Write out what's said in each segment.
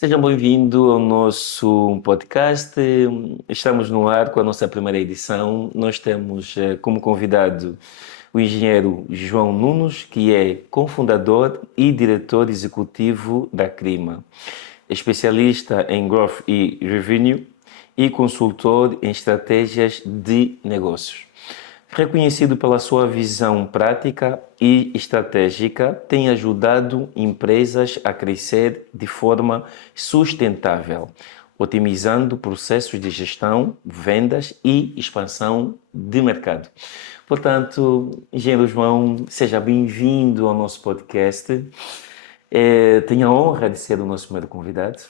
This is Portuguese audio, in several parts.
Seja bem-vindo ao nosso podcast. Estamos no ar com a nossa primeira edição. Nós temos como convidado o engenheiro João Nunes, que é cofundador e diretor executivo da Crima, especialista em Growth e Revenue e consultor em estratégias de negócios. Reconhecido pela sua visão prática e estratégica, tem ajudado empresas a crescer de forma sustentável, otimizando processos de gestão, vendas e expansão de mercado. Portanto, engenheiro João, seja bem-vindo ao nosso podcast. Tenho a honra de ser o nosso primeiro convidado.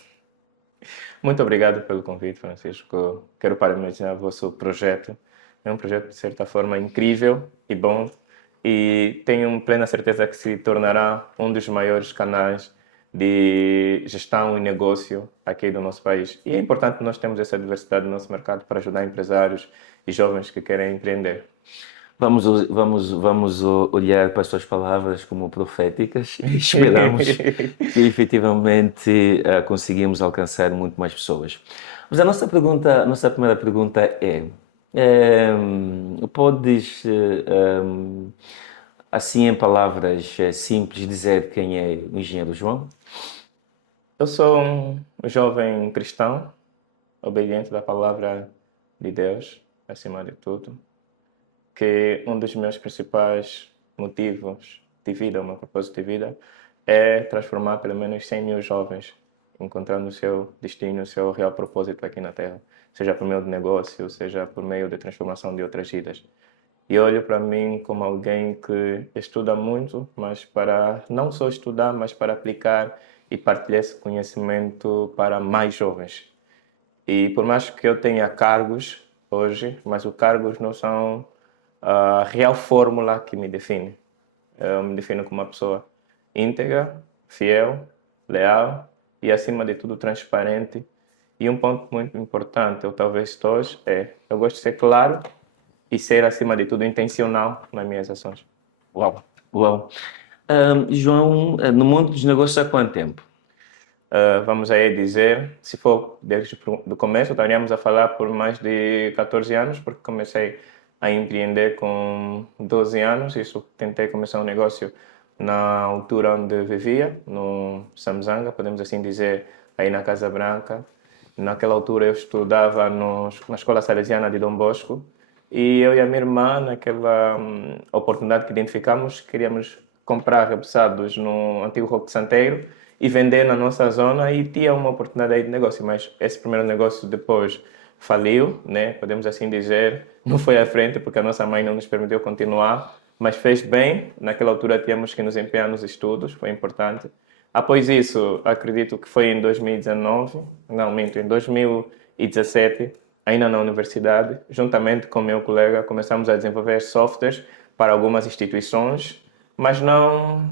Muito obrigado pelo convite, Francisco. Quero parabenizar o vosso projeto. É um projeto, de certa forma, incrível e bom, e tenho plena certeza que se tornará um dos maiores canais de gestão e negócio aqui do nosso país. E é importante nós termos essa diversidade no nosso mercado para ajudar empresários e jovens que querem empreender. Vamos olhar para as suas palavras como proféticas e esperamos que efetivamente conseguimos alcançar muito mais pessoas. Mas a nossa primeira pergunta podes, assim em palavras simples, dizer quem é o engenheiro João? Eu sou um jovem cristão, obediente da palavra de Deus, acima de tudo, que um dos meus principais motivos de vida, o meu propósito de vida, é transformar pelo menos 100 mil jovens encontrando o seu destino, o seu real propósito aqui na Terra, seja por meio de negócio, seja por meio de transformação de outras vidas. E olho para mim como alguém que estuda muito, mas para não só estudar, mas para aplicar e partilhar esse conhecimento para mais jovens. E por mais que eu tenha cargos hoje, mas os cargos não são a real fórmula que me define. Eu me defino como uma pessoa íntegra, fiel, leal e, acima de tudo, transparente. E um ponto muito importante, ou talvez dois, eu gosto de ser claro e ser, acima de tudo, intencional nas minhas ações. Uau! Uau! João, no mundo dos negócios há quanto tempo? Vamos aí dizer, se for desde o começo, estaríamos a falar por mais de 14 anos, porque comecei a empreender com 12 anos. Isso, tentei começar um negócio na altura onde vivia, no Samzanga, podemos assim dizer, aí na Casa Branca. Naquela altura eu estudava na Escola Salesiana de Dom Bosco, e eu e a minha irmã, naquela oportunidade que identificamos, queríamos comprar repousados no antigo Roque Santeiro e vender na nossa zona, e tinha uma oportunidade aí de negócio, mas esse primeiro negócio depois faliu, né? Podemos assim dizer, não foi à frente porque a nossa mãe não nos permitiu continuar, mas fez bem. Naquela altura tínhamos que nos empenhar nos estudos, foi importante. Após isso, acredito que foi em 2019, não, minto, em 2017, ainda na universidade, juntamente com meu colega, começamos a desenvolver softwares para algumas instituições, mas não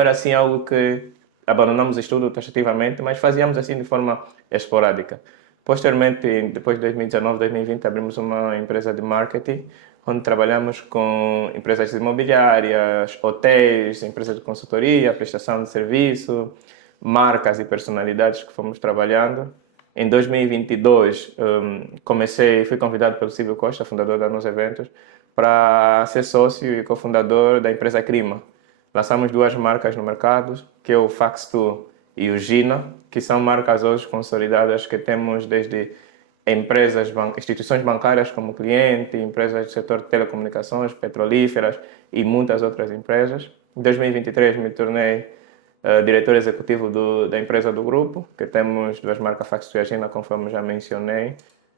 era assim algo que abandonamos o estudo taxativamente, mas fazíamos assim de forma esporádica. Posteriormente, depois de 2019, 2020, abrimos uma empresa de marketing, onde trabalhamos com empresas imobiliárias, hotéis, empresas de consultoria, prestação de serviço, marcas e personalidades que fomos trabalhando. Em 2022, fui convidado pelo Silvio Costa, fundador da Nos Eventos, para ser sócio e cofundador da empresa Crima. Lançamos duas marcas no mercado, que é o Fax2 e o Gina, que são marcas hoje consolidadas que temos desde instituições bancárias como cliente, empresas do setor de telecomunicações, petrolíferas e muitas outras empresas. Em 2023 me tornei diretor executivo da empresa do grupo, que temos duas marcas, Fax2 e a Gina, conforme já mencionei.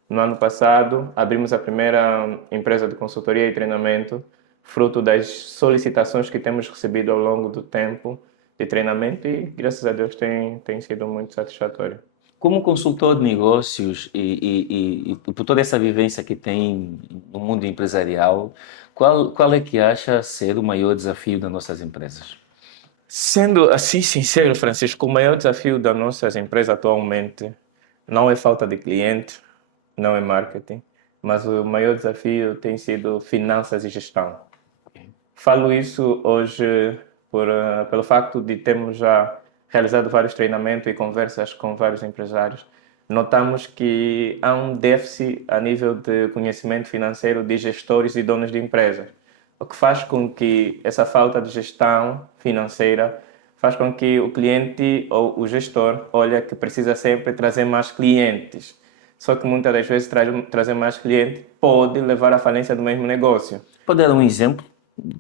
No ano passado, abrimos a primeira empresa de consultoria e treinamento, fruto das solicitações que temos recebido ao longo do tempo de treinamento, e, graças a Deus, tem sido muito satisfatório. Como consultor de negócios e por toda essa vivência que tem no mundo empresarial, qual é que acha ser o maior desafio das nossas empresas? Sendo assim sincero, Francisco, o maior desafio das nossas empresas atualmente não é falta de cliente, não é marketing, mas o maior desafio tem sido finanças e gestão. Falo isso hoje pelo facto de termos já realizado vários treinamentos e conversas com vários empresários, notamos que há um déficit a nível de conhecimento financeiro de gestores e donos de empresas, o que faz com que essa falta de gestão financeira faz com que o cliente ou o gestor olhe que precisa sempre trazer mais clientes. Só que muitas das vezes trazer mais clientes pode levar à falência do mesmo negócio. Pode dar um exemplo?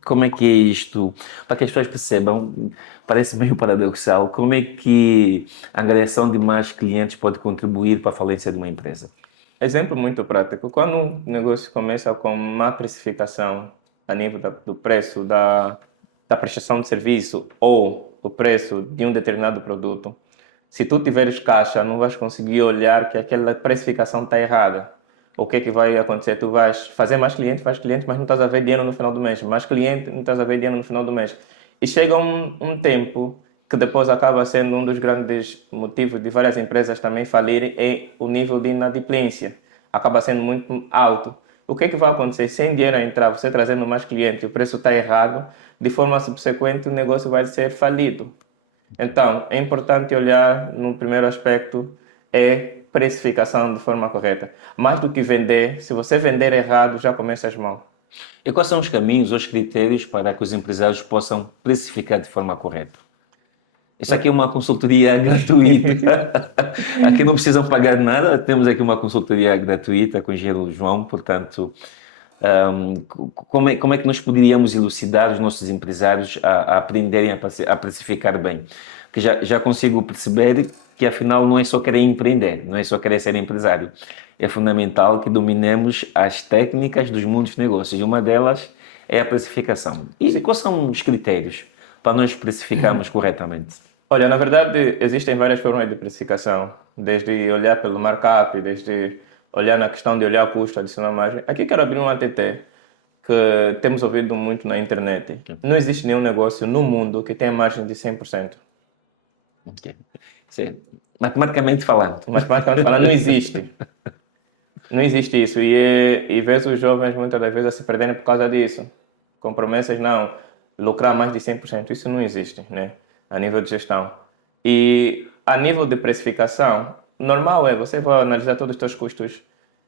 Como é que é isto? Para que as pessoas percebam, parece meio paradoxal, como é que a angariação de mais clientes pode contribuir para a falência de uma empresa? Exemplo muito prático. Quando um negócio começa com má precificação a nível do preço da prestação de serviço ou o preço de um determinado produto, se tu tiveres caixa, não vais conseguir olhar que aquela precificação está errada. O que é que vai acontecer? Tu vais fazer mais clientes, mas não estás a ver dinheiro no final do mês. Mais cliente, não estás a ver dinheiro no final do mês. E chega um tempo que depois acaba sendo um dos grandes motivos de várias empresas também falirem, é o nível de inadimplência. Acaba sendo muito alto. O que é que vai acontecer? Sem dinheiro a entrar, você trazendo mais clientes, o preço está errado, de forma subsequente o negócio vai ser falido. Então, é importante olhar no primeiro aspecto, é precificação de forma correta. Mais do que vender, se você vender errado, já começas mal. E quais são os caminhos ou os critérios para que os empresários possam precificar de forma correta? Isso aqui é uma consultoria gratuita. Aqui não precisam pagar nada. Temos aqui uma consultoria gratuita com o engenheiro João. Portanto, como é que nós poderíamos elucidar os nossos empresários a aprenderem a precificar bem? Porque já consigo perceber que, afinal, não é só querer empreender, não é só querer ser empresário. É fundamental que dominemos as técnicas dos mundos de negócios. E uma delas é a precificação. E quais são os critérios para nós precificarmos corretamente? Olha, na verdade, existem várias formas de precificação, desde olhar pelo markup, desde olhar na questão de olhar custo, adicionar margem. Aqui quero abrir um ATT que temos ouvido muito na internet. Não existe nenhum negócio no mundo que tenha margem de 100%. Okay. Sim. Matematicamente falando. Matematicamente falando, não existe. Não existe isso. E vejo os jovens muitas das vezes a se perderem por causa disso. Com promessas, não, lucrar mais de 100%. Isso não existe, né? A nível de gestão. E a nível de precificação, normal é, você vai analisar todos os teus custos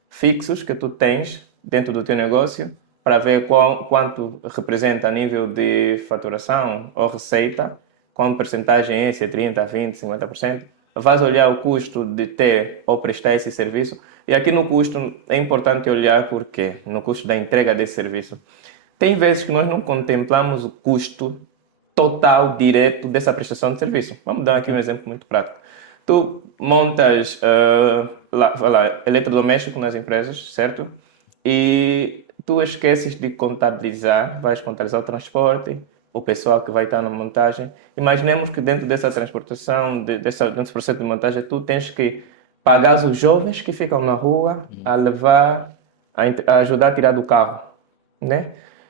fixos que tu tens dentro do teu negócio para ver quanto representa a nível de faturação ou receita, qual percentagem é, se é 30%, 20%, 50%. Vais olhar o custo de ter ou prestar esse serviço. E aqui no custo é importante olhar por quê? No custo da entrega desse serviço. Tem vezes que nós não contemplamos o custo total, direto dessa prestação de serviço. Vamos dar aqui um exemplo muito prático. Tu montas eletrodoméstico nas empresas, certo? E tu esqueces de contabilizar, vais contabilizar o transporte, o pessoal que vai estar na montagem. Imaginemos que dentro dessa transportação, desse processo de montagem, tu tens que pagar os jovens que ficam na rua a levar, a ajudar a tirar do carro, né?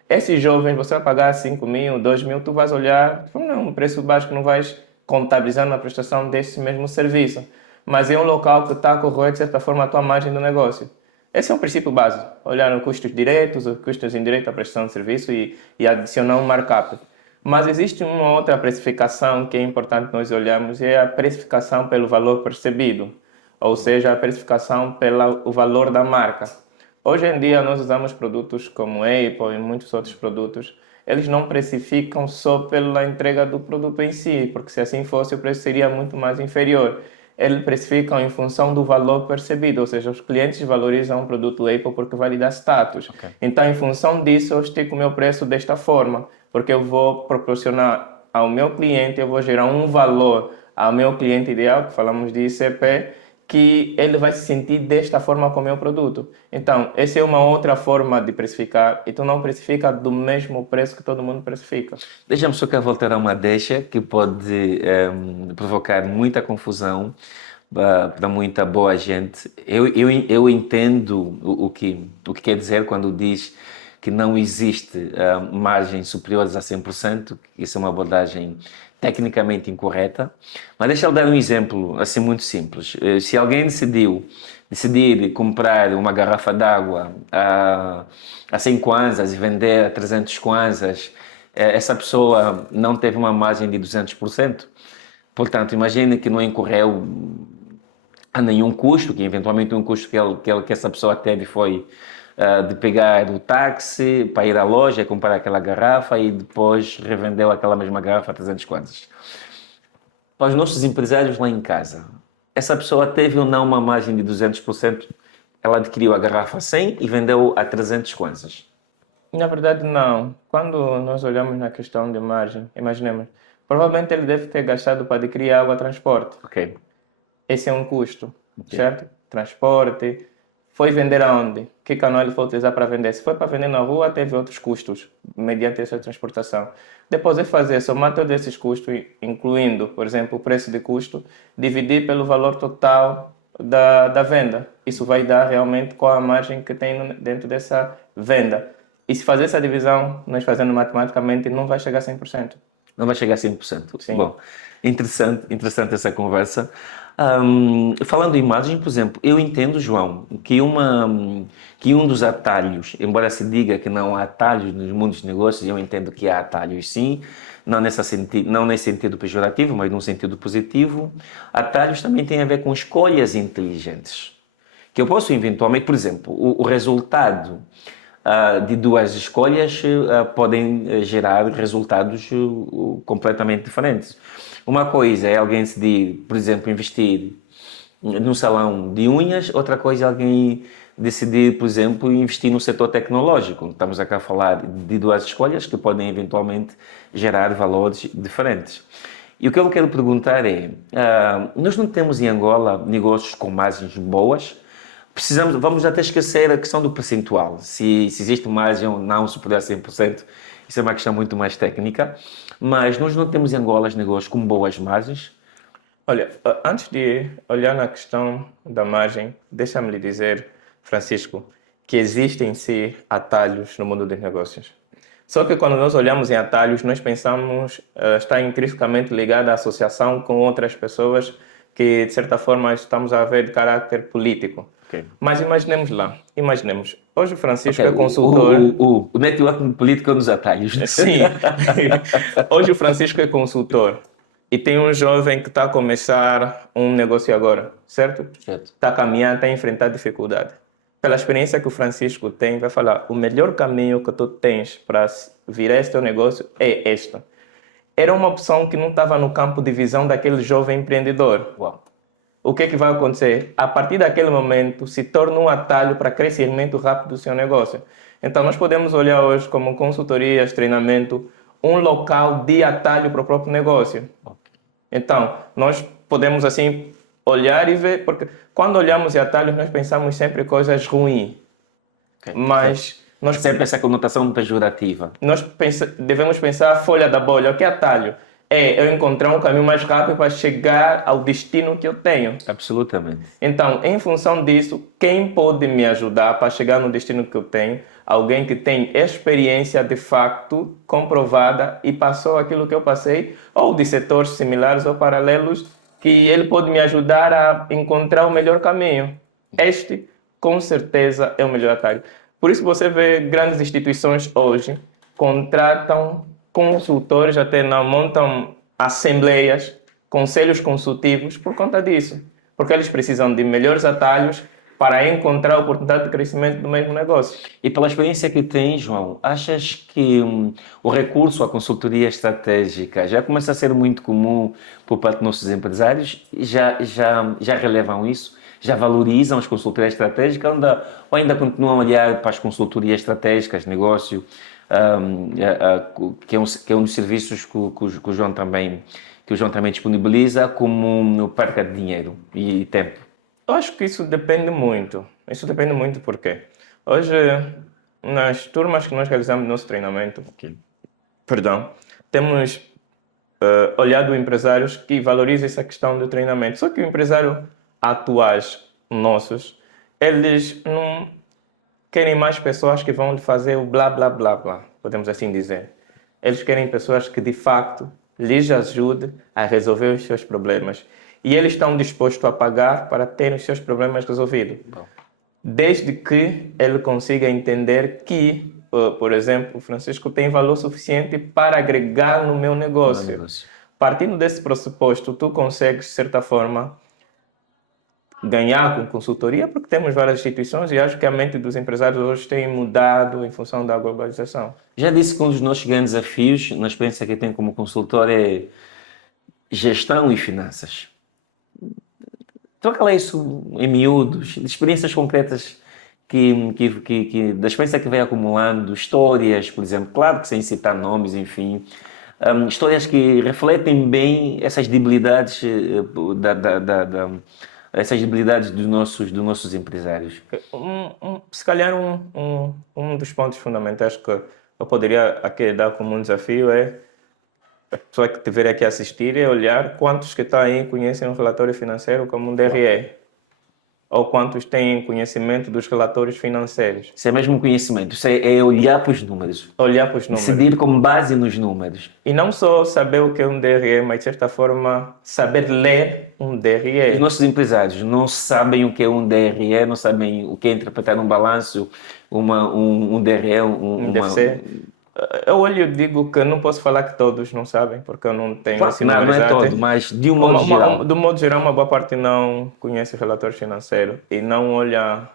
Esses jovens, você vai pagar 5 mil, 2 mil, tu vais olhar, não, um preço baixo que não vais contabilizar na prestação desse mesmo serviço. Mas é um local que está a corroer, de certa forma, a tua margem do negócio. Esse é o princípio básico. Olhar os custos diretos, os custos indiretos da prestação de serviço e adicionar um markup. Mas existe uma outra precificação que é importante nós olharmos, é a precificação pelo valor percebido. Ou seja, a precificação pelo valor da marca. Hoje em dia nós usamos produtos como Apple e muitos outros produtos. Eles não precificam só pela entrega do produto em si, porque se assim fosse o preço seria muito mais inferior. Eles precificam em função do valor percebido, ou seja, os clientes valorizam o produto Apple porque vai lhe dar status. Okay. Então, em função disso, eu estico o meu preço desta forma, porque eu vou proporcionar ao meu cliente, eu vou gerar um valor ao meu cliente ideal, que falamos de ICP, que ele vai se sentir desta forma com o meu produto. Então, essa é uma outra forma de precificar e tu não precifica do mesmo preço que todo mundo precifica. Deixa-me só cá voltar a uma deixa que pode provocar muita confusão para muita boa gente. Eu entendo o que quer dizer quando diz que não existe margens superiores a 100%, isso é uma abordagem tecnicamente incorreta, mas deixa eu dar um exemplo assim muito simples. Se alguém decidir comprar uma garrafa d'água a 100 kwanzas e vender a 300 kwanzas, essa pessoa não teve uma margem de 200%. Portanto, imagine que não incorreu a nenhum custo, que eventualmente um custo que essa pessoa teve foi de pegar o táxi para ir à loja, comprar aquela garrafa e depois revendeu aquela mesma garrafa a 300 kwanzas. Para os nossos empresários lá em casa, essa pessoa teve ou não uma margem de 200%? Ela adquiriu a garrafa a 100 e vendeu a 300 kwanzas. Na verdade, não. Quando nós olhamos na questão de margem, imaginemos, provavelmente ele deve ter gastado para adquirir água a transporte. Ok. Esse é um custo, Ok. certo? Transporte. Foi vender aonde? Que canal ele foi utilizar para vender? Se foi para vender na rua, teve outros custos, mediante essa transportação. Depois de fazer, somar todos esses custos, incluindo, por exemplo, o preço de custo, dividir pelo valor total da venda. Isso vai dar realmente qual a margem que tem dentro dessa venda. E se fazer essa divisão, nós fazendo matematicamente, não vai chegar a 100%. Não vai chegar a 100%. Sim. Bom, interessante essa conversa. Falando em margem, por exemplo, eu entendo, João, que um dos atalhos, embora se diga que não há atalhos nos mundos de negócios, eu entendo que há atalhos sim, não nesse sentido pejorativo, mas num sentido positivo. Atalhos também têm a ver com escolhas inteligentes. Que eu posso eventualmente, por exemplo, o resultado de duas escolhas podem gerar resultados completamente diferentes. Uma coisa é alguém decidir, por exemplo, investir num salão de unhas, outra coisa é alguém decidir, por exemplo, investir no setor tecnológico. Estamos aqui a falar de duas escolhas que podem eventualmente gerar valores diferentes. E o que eu quero perguntar é, nós não temos em Angola negócios com margens boas? Vamos até esquecer a questão do percentual, se existe margem ou não superior a 100%, isso é uma questão muito mais técnica, mas nós não temos em Angola negócios com boas margens. Olha, antes de olhar na questão da margem, deixa-me lhe dizer, Francisco, que existem sim atalhos no mundo dos negócios. Só que quando nós olhamos em atalhos, nós pensamos está intrinsecamente ligado à associação com outras pessoas que, de certa forma, estamos a ver de caráter político. Okay. Mas imaginemos. Hoje o Francisco é consultor... O networking político é um dos atalhos. Sim. Hoje o Francisco é consultor e tem um jovem que está a começar um negócio agora, certo? Certo. Está a caminhar, está a enfrentar dificuldade. Pela experiência que o Francisco tem, vai falar, o melhor caminho que tu tens para virar este teu negócio é este. Era uma opção que não estava no campo de visão daquele jovem empreendedor. Uau. O que é que vai acontecer? A partir daquele momento, se torna um atalho para crescimento rápido do seu negócio. Então, nós podemos olhar hoje como consultorias, treinamento, um local de atalho para o próprio negócio. Então, nós podemos, assim, olhar e ver, porque quando olhamos em atalhos, nós pensamos sempre em coisas ruins. Okay. Mas... nós sempre essa conotação pejorativa. Nós devemos pensar a folha da bolha. O que é atalho? É eu encontrar um caminho mais rápido para chegar ao destino que eu tenho. Absolutamente. Então, em função disso, quem pode me ajudar para chegar no destino que eu tenho? Alguém que tem experiência de facto comprovada e passou aquilo que eu passei, ou de setores similares ou paralelos, que ele pode me ajudar a encontrar o melhor caminho. Este, com certeza, é o melhor atalho. Por isso você vê grandes instituições hoje contratam consultores, até não montam assembleias, conselhos consultivos por conta disso. Porque eles precisam de melhores atalhos para encontrar a oportunidade de crescimento do mesmo negócio. E pela experiência que tens, João, achas que o recurso à consultoria estratégica já começa a ser muito comum por parte dos nossos empresários? Já relevam isso? Já valorizam as consultorias estratégicas ou ainda continuam a olhar para as consultorias estratégicas, negócio, que é um dos serviços que o João também disponibiliza como perca de dinheiro e tempo? Eu acho que isso depende muito. Isso depende muito porque hoje, nas turmas que nós realizamos no nosso treinamento, temos olhado empresários que valorizam essa questão do treinamento. Só que o empresário atuais nossos, eles não querem mais pessoas que vão fazer o blá, blá, blá, blá, podemos assim dizer. Eles querem pessoas que, de facto, lhes ajudem a resolver os seus problemas. E eles estão dispostos a pagar para ter os seus problemas resolvidos. Bom. Desde que ele consiga entender que, por exemplo, o Francisco tem valor suficiente para agregar no meu negócio. Partindo desse pressuposto, tu consegues, de certa forma, ganhar com consultoria, porque temos várias instituições e acho que a mente dos empresários hoje tem mudado em função da globalização. Já disse que um dos nossos grandes desafios, na experiência que eu tenho como consultor, é gestão e finanças. Troca lá isso em miúdos, de experiências concretas da experiência que vai acumulando, histórias, por exemplo, claro que sem citar nomes, enfim, histórias que refletem bem essas debilidades, essas debilidades dos nossos empresários. Se calhar um dos pontos fundamentais que eu poderia aqui dar como um desafio é a pessoa que estiver aqui a assistir é olhar quantos que estão aí conhecem um relatório financeiro como um DRE ou quantos têm conhecimento dos relatórios financeiros. Isso é mesmo conhecimento, isso é olhar para os números, Olhar para os números. decidir com base nos números. E não só saber o que é um DRE, mas de certa forma saber ler um Os DRE. nossos empresários não sabem o que é um DRE, não sabem o que é interpretar um balanço, um DRE, Deve ser. Eu olho e digo que não posso falar que todos não sabem, porque eu não tenho Claro, esse não é memorizado. todo, mas de um modo geral. Do modo geral, uma boa parte não conhece o relatório financeiro e não olha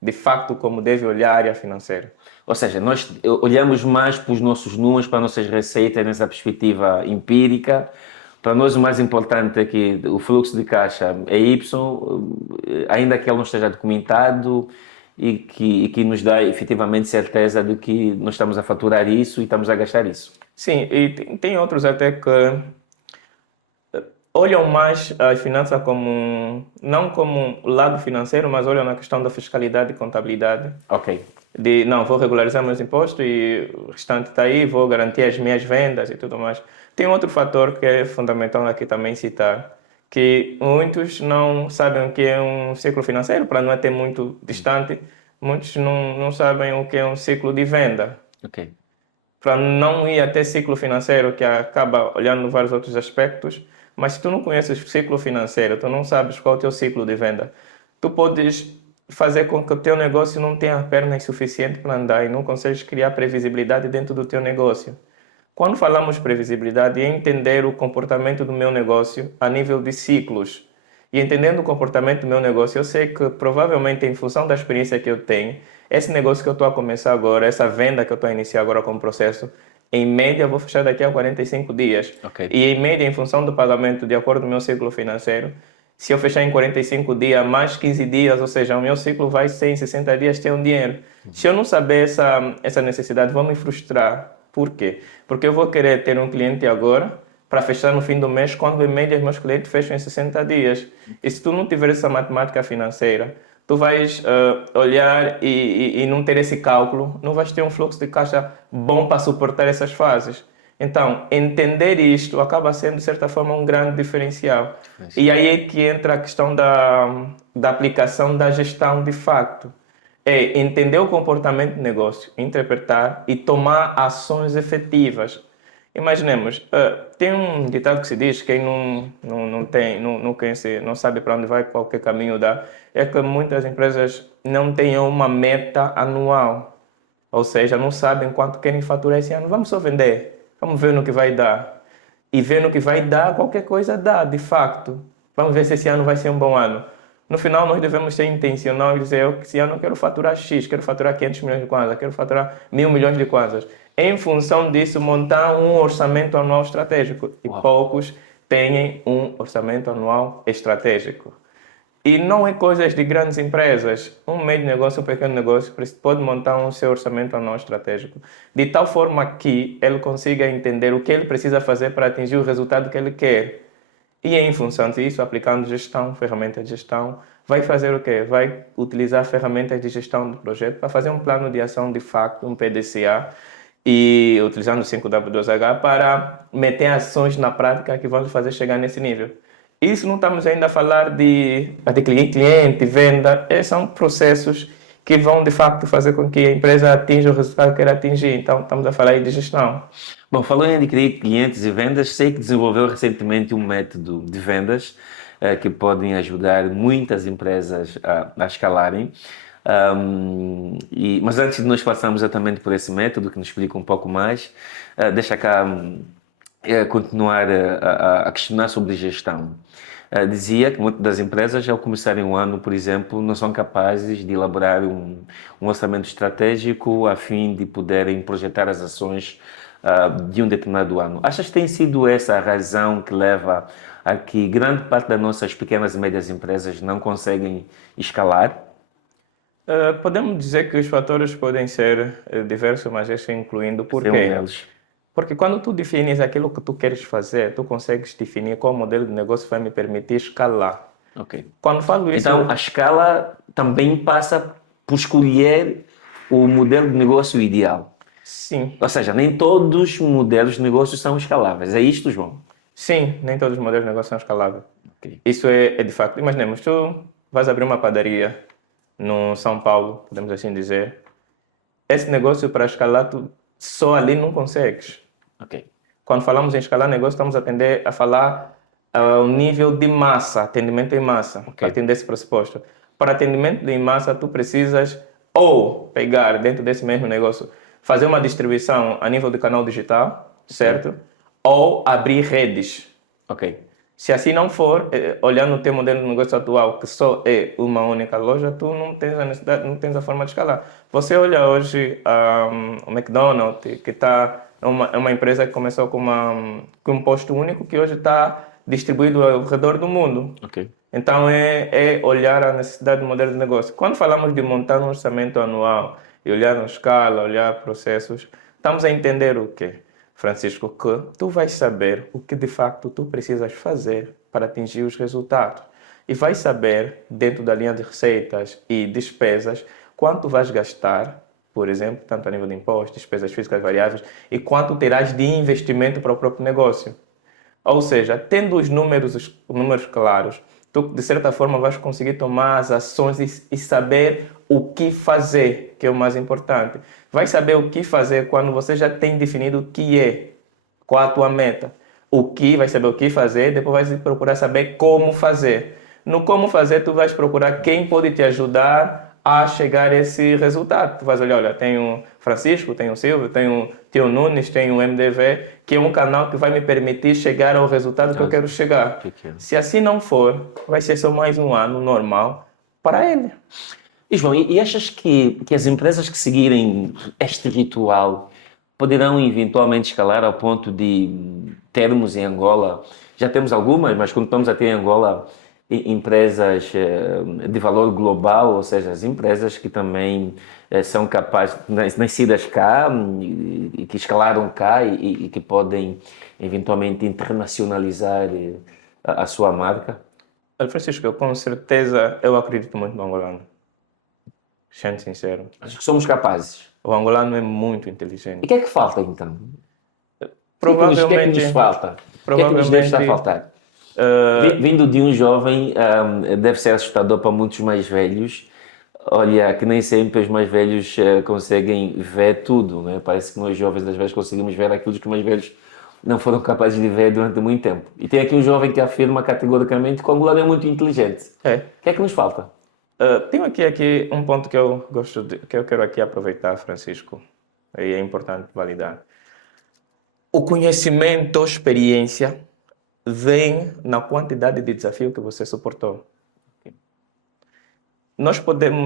de facto como deve olhar a área financeira. Ou seja, nós olhamos mais para os nossos números, para as nossas receitas nessa perspectiva empírica. Para nós o mais importante é que o fluxo de caixa é Y, ainda que ele não esteja documentado e que nos dá efetivamente certeza de que nós estamos a faturar isso e estamos a gastar isso. Sim, e tem outros até que olham mais as finanças como, não como o lado financeiro, mas olham na questão da fiscalidade e contabilidade. Ok. Não, vou regularizar meus impostos e o restante está aí, vou garantir as minhas vendas e tudo mais. Tem outro fator que é fundamental aqui também citar, que muitos não sabem o que é um ciclo financeiro, para não é ter muito distante, muitos não sabem o que é um ciclo de venda. Ok. Para não ir até ciclo financeiro, que acaba olhando vários outros aspectos, mas se tu não conheces o ciclo financeiro, tu não sabes qual é o teu ciclo de venda, tu podes fazer com que o teu negócio não tenha pernas suficientes para andar e não consegues criar previsibilidade dentro do teu negócio. Quando falamos de previsibilidade, é entender o comportamento do meu negócio a nível de ciclos. E entendendo o comportamento do meu negócio, eu sei que provavelmente em função da experiência que eu tenho, esse negócio que eu estou a começar agora, essa venda que eu estou a iniciar agora como processo, em média eu vou fechar daqui a 45 dias. Ok. E em média, em função do pagamento, de acordo com o meu ciclo financeiro, se eu fechar em 45 dias, mais 15 dias, ou seja, o meu ciclo vai ser em 60 dias ter um dinheiro. Se eu não saber essa necessidade, vou me frustrar. Por quê? Porque eu vou querer ter um cliente agora para fechar no fim do mês, quando em média meus clientes fecham em 60 dias. E se tu não tiver essa matemática financeira, tu vais olhar e não ter esse cálculo, não vais ter um fluxo de caixa bom para suportar essas fases. Então, entender isto acaba sendo, de certa forma, um grande diferencial. E aí é que entra a questão da aplicação da gestão de facto. É entender o comportamento do negócio, interpretar e tomar ações efetivas. Imaginemos, tem um ditado que se diz, quem não conhece, não sabe para onde vai, qualquer caminho dá, é que muitas empresas não têm uma meta anual. Ou seja, não sabem quanto querem faturar esse ano. Vamos só vender. Vamos ver no que vai dar. E ver no que vai dar, qualquer coisa dá, de facto. Vamos ver se esse ano vai ser um bom ano. No final, nós devemos ser intencional e dizer, eu, esse ano eu quero faturar X, quero faturar 500 milhões de kwanzas, quero faturar 1.000 milhões de kwanzas. Em função disso, montar um orçamento anual estratégico. E poucos têm um orçamento anual estratégico. E não é coisas de grandes empresas. Um meio de negócio, um pequeno negócio, pode montar um seu orçamento anual estratégico. De tal forma que ele consiga entender o que ele precisa fazer para atingir o resultado que ele quer. E em função disso, aplicando gestão, ferramentas de gestão, vai fazer o quê? Vai utilizar ferramentas de gestão do projeto para fazer um plano de ação de facto, um PDCA, e utilizando o 5W2H para meter ações na prática que vão lhe fazer chegar nesse nível. Isso não estamos ainda a falar de cliente, venda, são processos que vão de facto fazer com que a empresa atinja o resultado que quer atingir. Então estamos a falar aí de gestão. Bom, falando em adquirir clientes e vendas, sei que desenvolveu recentemente um método de vendas que podem ajudar muitas empresas a escalarem. Mas antes de nós passarmos exatamente por esse método, que nos explica um pouco mais, deixa cá continuar a questionar sobre gestão. Dizia que muitas das empresas, ao começarem um ano, por exemplo, não são capazes de elaborar um orçamento estratégico a fim de poderem projetar as ações de um determinado ano. Achas que tem sido essa a razão que leva a que grande parte das nossas pequenas e médias empresas não conseguem escalar? Podemos dizer que os fatores podem ser diversos, mas este incluindo por Esse é um quê? deles. Porque quando tu defines aquilo que tu queres fazer, tu consegues definir qual modelo de negócio vai me permitir escalar. Ok. Quando falo isso, Então, a escala também passa por escolher o modelo de negócio ideal. sim, Ou seja, nem todos os modelos de negócio são escaláveis. É isto, João? sim, nem todos os modelos de negócio são escaláveis. Ok. Isso é de facto. Imaginemos, tu vais abrir uma padaria no São Paulo, podemos assim dizer. Esse negócio para escalar, tu só ali não consegues. Ok. Quando falamos em escalar negócio, estamos a falar ao nível de massa, atendimento em massa, partindo desse pressuposto. Para atendimento em massa, tu precisas ou pegar dentro desse mesmo negócio, fazer uma distribuição a nível de canal digital, certo? Ou abrir redes. Ok. Se assim não for, olhando o teu modelo de negócio atual, que só é uma única loja, tu não tens a necessidade, não tens a forma de escalar. Você olha hoje o McDonald's, que é uma empresa que começou com um posto único, que hoje está distribuído ao redor do mundo. Ok. Então é olhar a necessidade do modelo de negócio. Quando falamos de montar um orçamento anual e olhar na escala, olhar processos, estamos a entender o quê? Francisco, que tu vais saber o que de facto tu precisas fazer para atingir os resultados. E vais saber, dentro da linha de receitas e despesas, quanto vais gastar, por exemplo, tanto a nível de impostos, despesas físicas variáveis, e quanto terás de investimento para o próprio negócio. Ou seja, tendo os números claros, tu de certa forma vais conseguir tomar as ações e saber o que fazer, que é o mais importante. Vai saber o que fazer quando você já tem definido o que é, qual a tua meta. O que, vai saber o que fazer, depois vai procurar saber como fazer. No como fazer, tu vais procurar quem pode te ajudar a chegar a esse resultado. Tu vais olhar, olha, tem o Francisco, tem o Silvio, tem o Tio Nunes, tem o MDV, que é um canal que vai me permitir chegar ao resultado que eu quero chegar. Se assim não for, vai ser só mais um ano normal para ele. E João, e achas que as empresas que seguirem este ritual poderão eventualmente escalar ao ponto de termos em Angola, já temos algumas, mas quando estamos a ter em Angola empresas de valor global, ou seja, as empresas que também são capazes, nascidas cá e que escalaram cá e que podem eventualmente internacionalizar a sua marca? Olha, Francisco, eu com certeza eu acredito muito no angolano. Sendo sincero. Acho que somos capazes. O angolano é muito E inteligente. o que é que falta então? Provavelmente, O que é que nos falta? O que é que nos deve estar a faltar? Vindo de um jovem, deve ser assustador para muitos mais velhos. Olha, que nem sempre os mais velhos conseguem ver tudo, né? Parece que nós jovens, às vezes, conseguimos ver aquilo que os mais velhos não foram capazes de ver durante muito tempo. E tem aqui um jovem que afirma categoricamente que o angolano é muito inteligente. é. O que é que nos falta? Tenho aqui um ponto que eu gosto que eu quero aqui aproveitar, Francisco, e é importante validar. O conhecimento, a experiência, vem na quantidade de desafio que você suportou.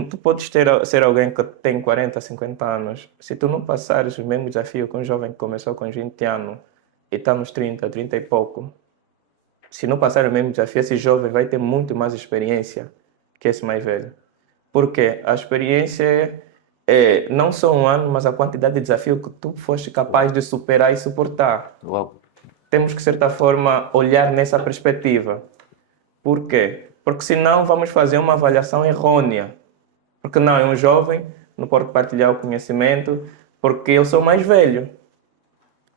Tu podes ser alguém que tem 40, 50 anos. Se tu não passares o mesmo desafio que um jovem que começou com 20 anos e está nos 30, 30 e pouco, se não passar o mesmo desafio, esse jovem vai ter muito mais experiência que esse mais velho. Porque a experiência é não só um ano, mas a quantidade de desafio que tu foste capaz de superar e suportar. Uau. Temos que, de certa forma, olhar nessa perspectiva. Por quê? Porque senão vamos fazer uma avaliação errônea. Porque não, é um jovem, não pode partilhar o conhecimento, porque eu sou mais velho.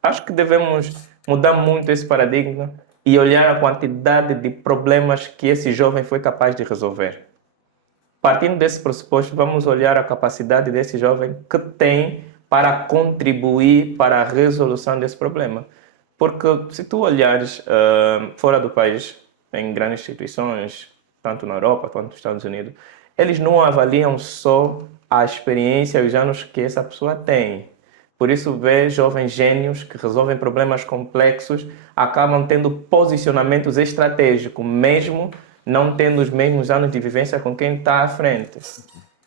Acho que devemos mudar muito esse paradigma e olhar a quantidade de problemas que esse jovem foi capaz de resolver. Partindo desse pressuposto, vamos olhar a capacidade desse jovem que tem para contribuir para a resolução desse problema. Porque se tu olhares fora do país, em grandes instituições, tanto na Europa quanto nos Estados Unidos, eles não avaliam só a experiência e os anos que essa pessoa tem, Por isso, vê jovens gênios que resolvem problemas complexos, acabam tendo posicionamentos estratégicos, mesmo não tendo os mesmos anos de vivência com quem está à frente.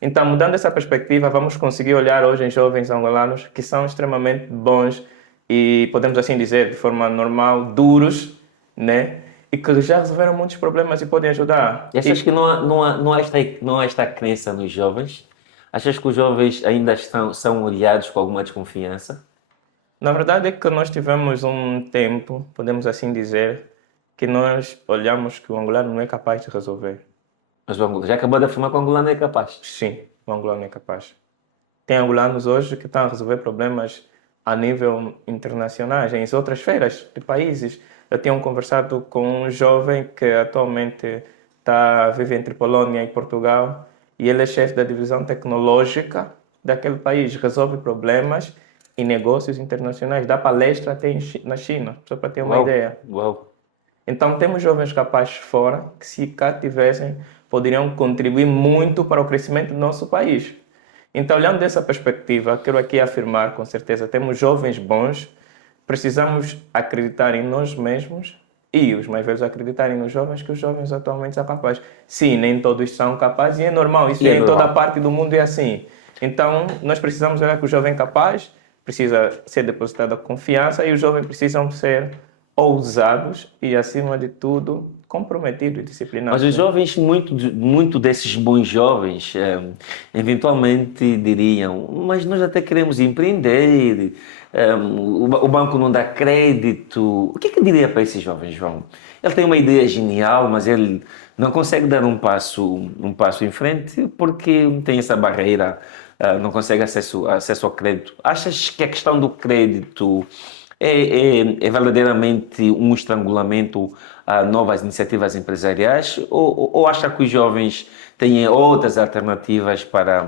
Então, mudando essa perspectiva, vamos conseguir olhar hoje em jovens angolanos que são extremamente bons e, podemos assim dizer, de forma normal, duros, né? E que já resolveram muitos problemas e podem ajudar. E achas que não há esta crença nos jovens? Achas que os jovens ainda são olhados com alguma desconfiança? Na verdade é que nós tivemos um tempo, podemos assim dizer, que nós olhamos que o angolano não é capaz de resolver. Mas o já acabou de afirmar que o angolano é capaz. Sim, o angolano é capaz. Tem angolanos hoje que estão a resolver problemas a nível internacional, em outras esferas de países. Eu tinha conversado com um jovem que atualmente vive entre Polónia e Portugal e ele é chefe da divisão tecnológica daquele país, resolve problemas e negócios internacionais, dá palestra até na China, só para ter uma ideia. Uau. Então temos jovens capazes fora que, se cá tivessem, poderiam contribuir muito para o crescimento do nosso país. Então, olhando dessa perspectiva, quero aqui afirmar com certeza, temos jovens bons, precisamos acreditar em nós mesmos e os mais velhos acreditarem nos jovens, que os jovens atualmente são capazes. Sim, nem todos são capazes e é normal, isso em toda parte do mundo é assim. Então, nós precisamos olhar que o jovem é capaz, precisa ser depositada a confiança e os jovens precisam ser ousados e, acima de tudo, comprometidos e disciplinados. Mas os jovens, muito desses bons jovens, eventualmente diriam, mas nós até queremos empreender, o banco não dá crédito. O que é que eu diria para esses jovens, João? Ele tem uma ideia genial, mas ele não consegue dar um passo em frente porque tem essa barreira, não consegue acesso ao crédito. Achas que a questão do crédito é verdadeiramente um estrangulamento a novas iniciativas empresariais ou acha que os jovens têm outras alternativas para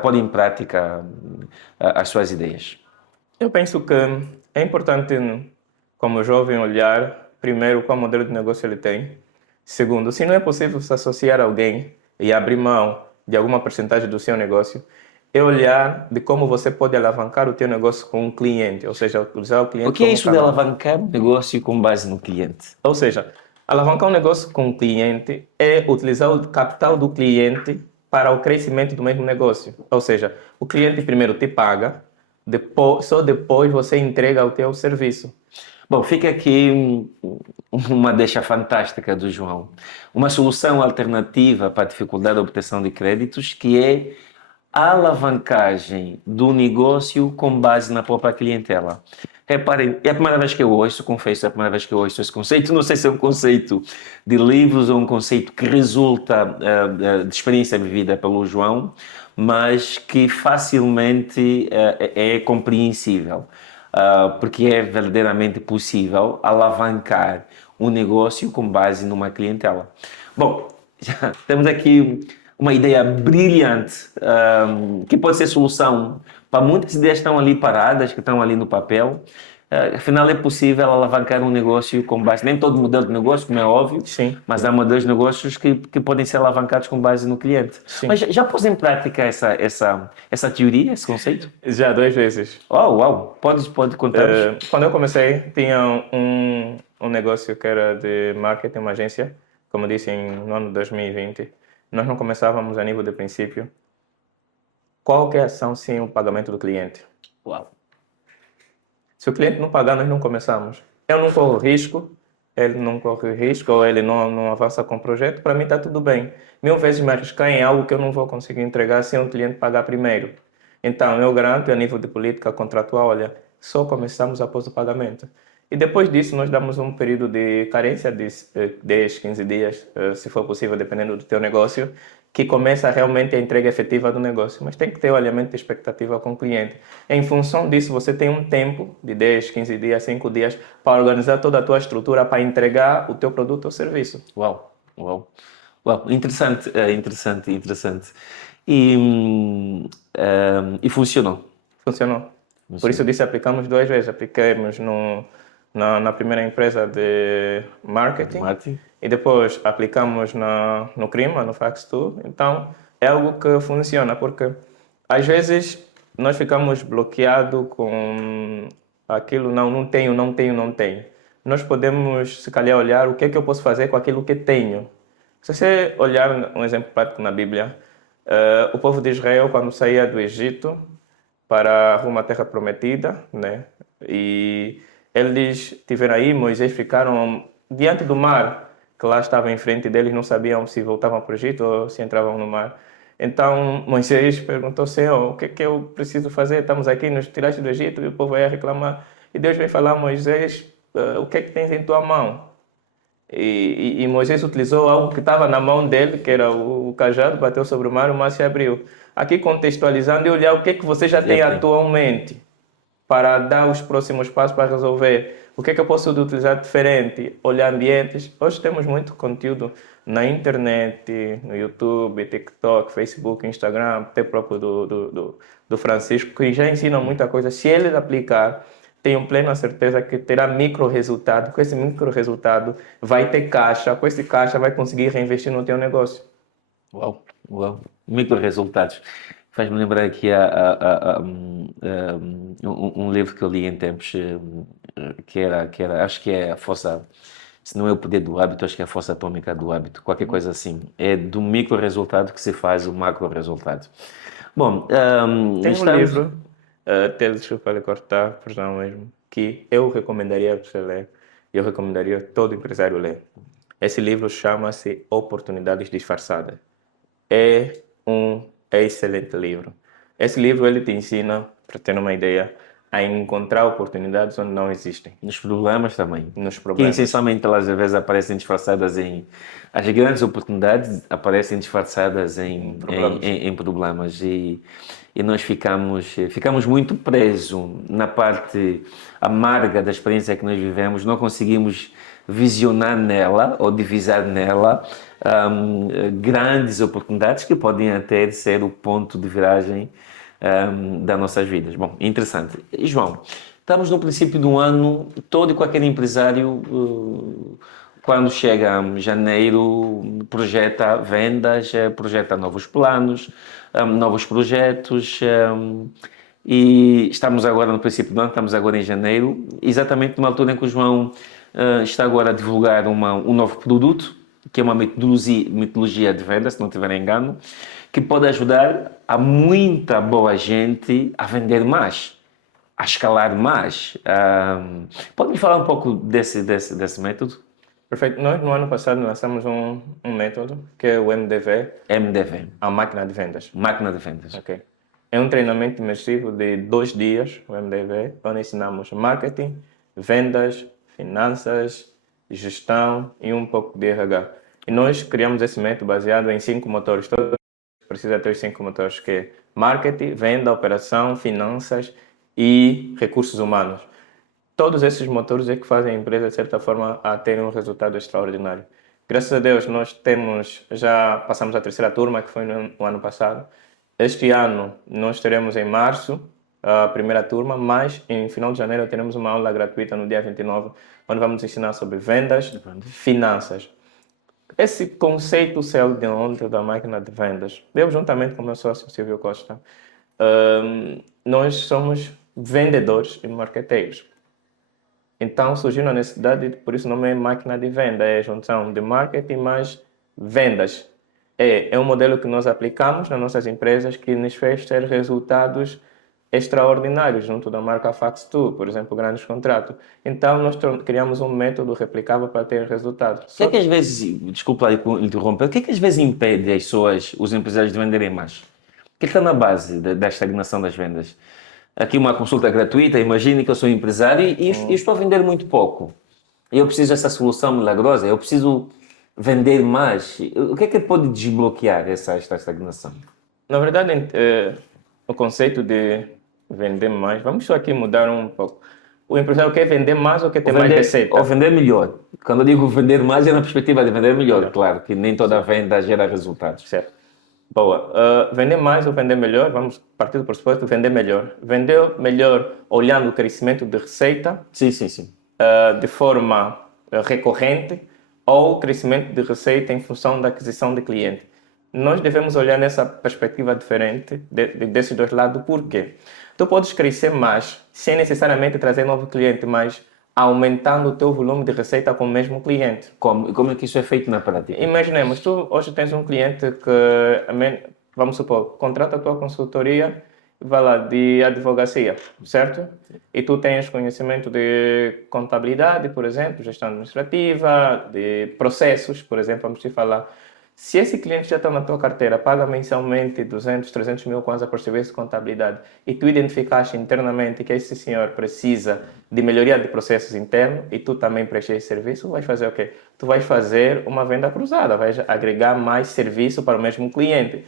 pôr em prática as suas ideias? Eu penso que é importante, como jovem, olhar primeiro qual modelo de negócio ele tem. Segundo, se não é possível se associar a alguém e abrir mão de alguma porcentagem do seu negócio, é olhar de como você pode alavancar o teu negócio com um cliente, ou seja, usar o cliente O que é como isso de canal. alavancar um negócio com base no cliente? Ou seja, alavancar um negócio com o cliente é utilizar o capital do cliente para o crescimento do mesmo negócio. Ou seja, o cliente primeiro te paga, só depois você entrega o teu serviço. Bom, fica aqui uma deixa fantástica do João. Uma solução alternativa para a dificuldade de obtenção de créditos, que é a alavancagem do negócio com base na própria clientela. Reparem, é a primeira vez que eu ouço, confesso, é a primeira vez que eu ouço esse conceito. Não sei se é um conceito de livros ou um conceito que resulta de experiência vivida pelo João, mas que facilmente é compreensível, porque é verdadeiramente possível alavancar um negócio com base numa clientela. Bom, já temos aqui uma ideia brilhante, que pode ser solução para muitas ideias que estão ali paradas, que estão ali no papel. Afinal, é possível alavancar um negócio com base, nem todo modelo de negócio, como é óbvio, Sim. mas há modelos de negócios que podem ser alavancados com base no cliente. Sim. Mas já pôs em prática essa teoria, esse conceito? Já 2 vezes. Uau! Pode contar. Quando eu comecei, tinha um negócio que era de marketing, uma agência, como disse, no ano de 2020. Nós não começávamos a nível de princípio. Qual que é a ação sem o pagamento do cliente? Uau! Se o cliente não pagar, nós não começamos. Eu não corro risco, ele não corre risco, ou ele não avança com o projeto, para mim está tudo bem. 1000 vezes me arriscar em algo que eu não vou conseguir entregar sem o cliente pagar primeiro. Então, eu garanto, a nível de política contratual, olha, só começamos após o pagamento. E depois disso, nós damos um período de carência de 10, 15 dias, se for possível, dependendo do teu negócio, que começa realmente a entrega efetiva do negócio. Mas tem que ter o alinhamento de expectativa com o cliente. Em função disso, você tem um tempo de 10, 15 dias, 5 dias, para organizar toda a tua estrutura para entregar o teu produto ou serviço. Uau! Interessante. E funcionou. Funcionou. Por isso eu disse, aplicamos 2 vezes. Aplicamos na primeira empresa de marketing. E depois aplicamos no Crima, no Fax2. Então, é algo que funciona, porque às vezes nós ficamos bloqueados com aquilo, não tenho, não tenho, não tenho. Nós podemos, se calhar, olhar o que é que eu posso fazer com aquilo que tenho. Se você olhar um exemplo prático na Bíblia, o povo de Israel, quando saía do Egito para rumo à terra prometida, né? E eles tiveram aí, Moisés ficaram diante do mar, que lá estava em frente deles, não sabiam se voltavam para o Egito ou se entravam no mar. Então Moisés perguntou: Senhor, o que é que eu preciso fazer? Estamos aqui, nos tiraste do Egito e o povo vai reclamar. E Deus veio falar: Moisés, o que é que tens em tua mão? E Moisés utilizou algo que estava na mão dele, que era o cajado, bateu sobre o mar se abriu. Aqui contextualizando e olhar o que é que você já tem atualmente para dar os próximos passos para resolver. O que é que eu posso utilizar diferente? Olhar ambientes. Hoje temos muito conteúdo na internet, no YouTube, TikTok, Facebook, Instagram, até próprio do Francisco, que já ensinam muita coisa. Se ele aplicar, tenho plena certeza que terá micro resultado. Com esse micro resultado vai ter caixa. Com esse caixa vai conseguir reinvestir no teu negócio. Uau, uau. Micro resultados. Faz-me lembrar aqui um livro que eu li em tempos, que era, acho que é a força, se não é o poder do hábito, acho que é a força atômica do hábito, qualquer coisa assim. É do micro resultado que se faz o macro resultado. Bom, tem um livro, desculpa lhe cortar, por não mesmo, que eu recomendaria você ler, e eu recomendaria todo empresário ler. Esse livro chama-se Oportunidades Disfarçadas. É um excelente livro. Esse livro ele te ensina, para ter uma ideia, a encontrar oportunidades onde não existem. Nos problemas também. Nos Que problemas. essencialmente elas às vezes aparecem disfarçadas em... As grandes oportunidades aparecem disfarçadas em problemas. E nós ficamos muito presos na parte amarga da experiência que nós vivemos, não conseguimos visionar nela ou divisar nela grandes oportunidades que podem até ser o ponto de viragem das nossas vidas. Bom, interessante. E, João, estamos no princípio do ano, todo e qualquer empresário, quando chega janeiro, projeta vendas, projeta novos planos, novos projetos, e estamos agora no princípio do ano, estamos agora em janeiro, exatamente numa altura em que o João está agora a divulgar um novo produto, que é uma metodologia de venda, se não tiver engano, que pode ajudar a muita boa gente a vender mais, a escalar mais. Pode me falar um pouco desse método? Perfeito. Nós, no ano passado, lançamos um método, que é o MDV. MDV. A máquina de vendas. Máquina de vendas. Ok. É um treinamento imersivo de 2 dias, o MDV, onde ensinamos marketing, vendas, finanças, gestão e um pouco de RH. E nós criamos esse método baseado em 5 motores. Todo precisa ter os 5 motores, que é marketing, venda, operação, finanças e recursos humanos. Todos esses motores é que fazem a empresa, de certa forma, a ter um resultado extraordinário. Graças a Deus, nós já passamos a 3ª turma, que foi no ano passado. Este ano, nós teremos em março a 1ª turma, mas em final de janeiro teremos uma aula gratuita no dia 29, onde vamos ensinar sobre vendas, finanças. Esse conceito saiu de onde da máquina de vendas. Eu, juntamente com o meu sócio Silvio Costa, nós somos vendedores e marqueteiros. Então surgiu a necessidade, por isso não é máquina de venda, é junção de marketing mais vendas. É um modelo que nós aplicamos nas nossas empresas que nos fez ter resultados extraordinários junto da marca Fax2, por exemplo, grandes contratos. Então nós criamos um método replicável para ter resultados. O que é que às vezes, desculpa interromper, o que é que às vezes impede os empresários de venderem mais? O que está na base da estagnação das vendas? Aqui uma consulta gratuita, imagine que eu sou empresário e estou a vender muito pouco. Eu preciso dessa solução milagrosa, eu preciso vender mais. O que é que pode desbloquear esta estagnação? Na verdade, o conceito de vender mais, vamos só aqui mudar um pouco. O empresário quer vender mais ou quer ter mais receita? Ou vender melhor. Quando eu digo vender mais, é na perspectiva de vender melhor, claro, que nem toda venda gera resultados. Certo. Boa. Vender mais ou vender melhor? Vamos partir do pressuposto vender melhor. Vender melhor olhando o crescimento de receita. Sim. De forma recorrente ou crescimento de receita em função da aquisição de cliente. nós devemos olhar nessa perspectiva diferente desses dois lados. Por quê? Tu podes crescer mais sem necessariamente trazer novo cliente, mas aumentando o teu volume de receita com o mesmo cliente. Como é que isso é feito na prática? Imaginemos, tu hoje tens um cliente que, vamos supor, contrata a tua consultoria, vai lá, de advocacia, certo? E tu tens conhecimento de contabilidade, por exemplo, gestão administrativa, de processos, por exemplo, vamos te falar. Se esse cliente já está na tua carteira, paga mensalmente 200, 300 mil kwanza por serviço de contabilidade e tu identificaste internamente que esse senhor precisa de melhoria de processos internos e tu também prestas esse serviço, vais fazer o quê? Tu vais fazer uma venda cruzada, vais agregar mais serviço para o mesmo cliente.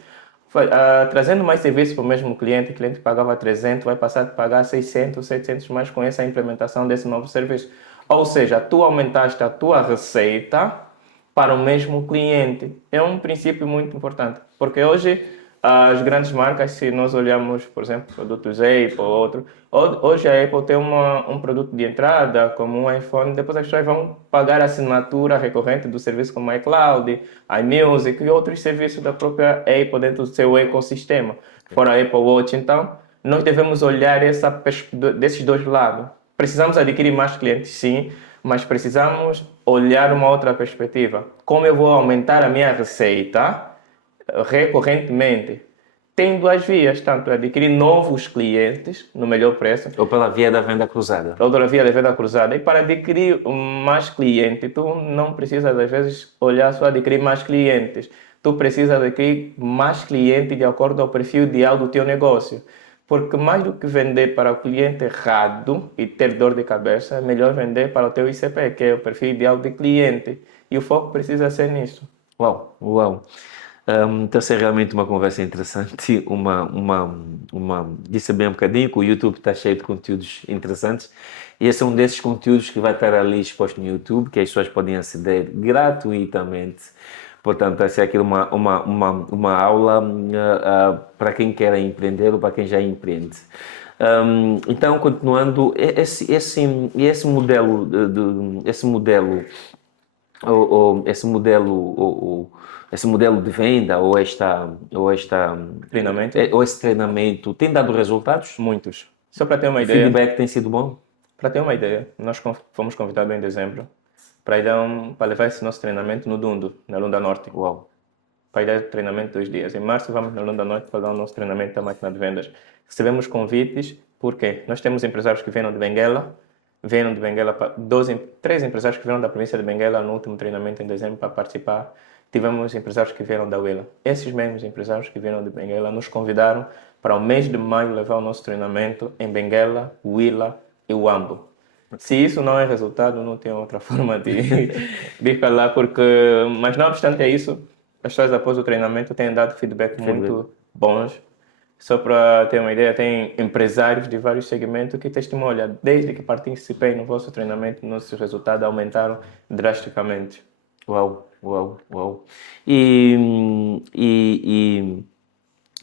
Trazendo mais serviço para o mesmo cliente, o cliente pagava 300, vai passar a pagar 600, 700 mais com essa implementação desse novo serviço. Ou seja, tu aumentaste a tua receita para o mesmo cliente. É um princípio muito importante, porque hoje as grandes marcas, se nós olharmos, por exemplo, produtos Apple ou outro, hoje a Apple tem um produto de entrada, como um iPhone, depois as pessoas vão pagar a assinatura recorrente do serviço como iCloud, iMusic e outros serviços da própria Apple dentro do seu ecossistema, fora a Apple Watch. Então, nós devemos olhar desses dois lados. Precisamos adquirir mais clientes, sim, mas precisamos olhar uma outra perspectiva. Como eu vou aumentar a minha receita recorrentemente? Tem duas vias, tanto adquirir novos clientes no melhor preço, Ou pela via da venda cruzada? ou pela via da venda cruzada. E para adquirir mais clientes, tu não precisas, às vezes, olhar só adquirir mais clientes. Tu precisas adquirir mais clientes de acordo ao perfil ideal do teu negócio. Porque mais do que vender para o cliente errado e ter dor de cabeça, é melhor vender para o teu ICP, que é o perfil ideal de cliente. E o foco precisa ser nisso. Uau, uau. Então, é realmente uma conversa interessante. Disse bem um bocadinho que o YouTube está cheio de conteúdos interessantes. E esse é um desses conteúdos que vai estar ali exposto no YouTube, que as pessoas podem aceder gratuitamente. Portanto, vai ser aqui uma aula para quem quer empreender ou para quem já empreende. Então, continuando, esse modelo, esse modelo de venda ou Treinamento? ou esse treinamento tem dado resultados? Muitos. Só para ter uma O ideia. feedback tem sido bom? Para ter uma ideia, nós fomos convidados em dezembro para levar esse nosso treinamento no Dundo, na Lunda Norte. Uau! Para ir dar treinamento 2 dias. Em março vamos na Lunda Norte para dar o nosso treinamento da máquina de vendas. Recebemos convites, porque nós temos empresários que vieram de Benguela, três empresários que vieram da província de Benguela no último treinamento em dezembro para participar. Tivemos empresários que vieram da Huila. Esses mesmos empresários que vieram de Benguela nos convidaram para o mês de maio levar o nosso treinamento em Benguela, Huila e Huambo. Se isso não é resultado, não tem outra forma de falar, mas não obstante isso, as pessoas após o treinamento têm dado feedback muito bons. Só para ter uma ideia, tem empresários de vários segmentos que testemunham, desde que participei no vosso treinamento, nossos resultados aumentaram drasticamente. Uau, uau, uau. E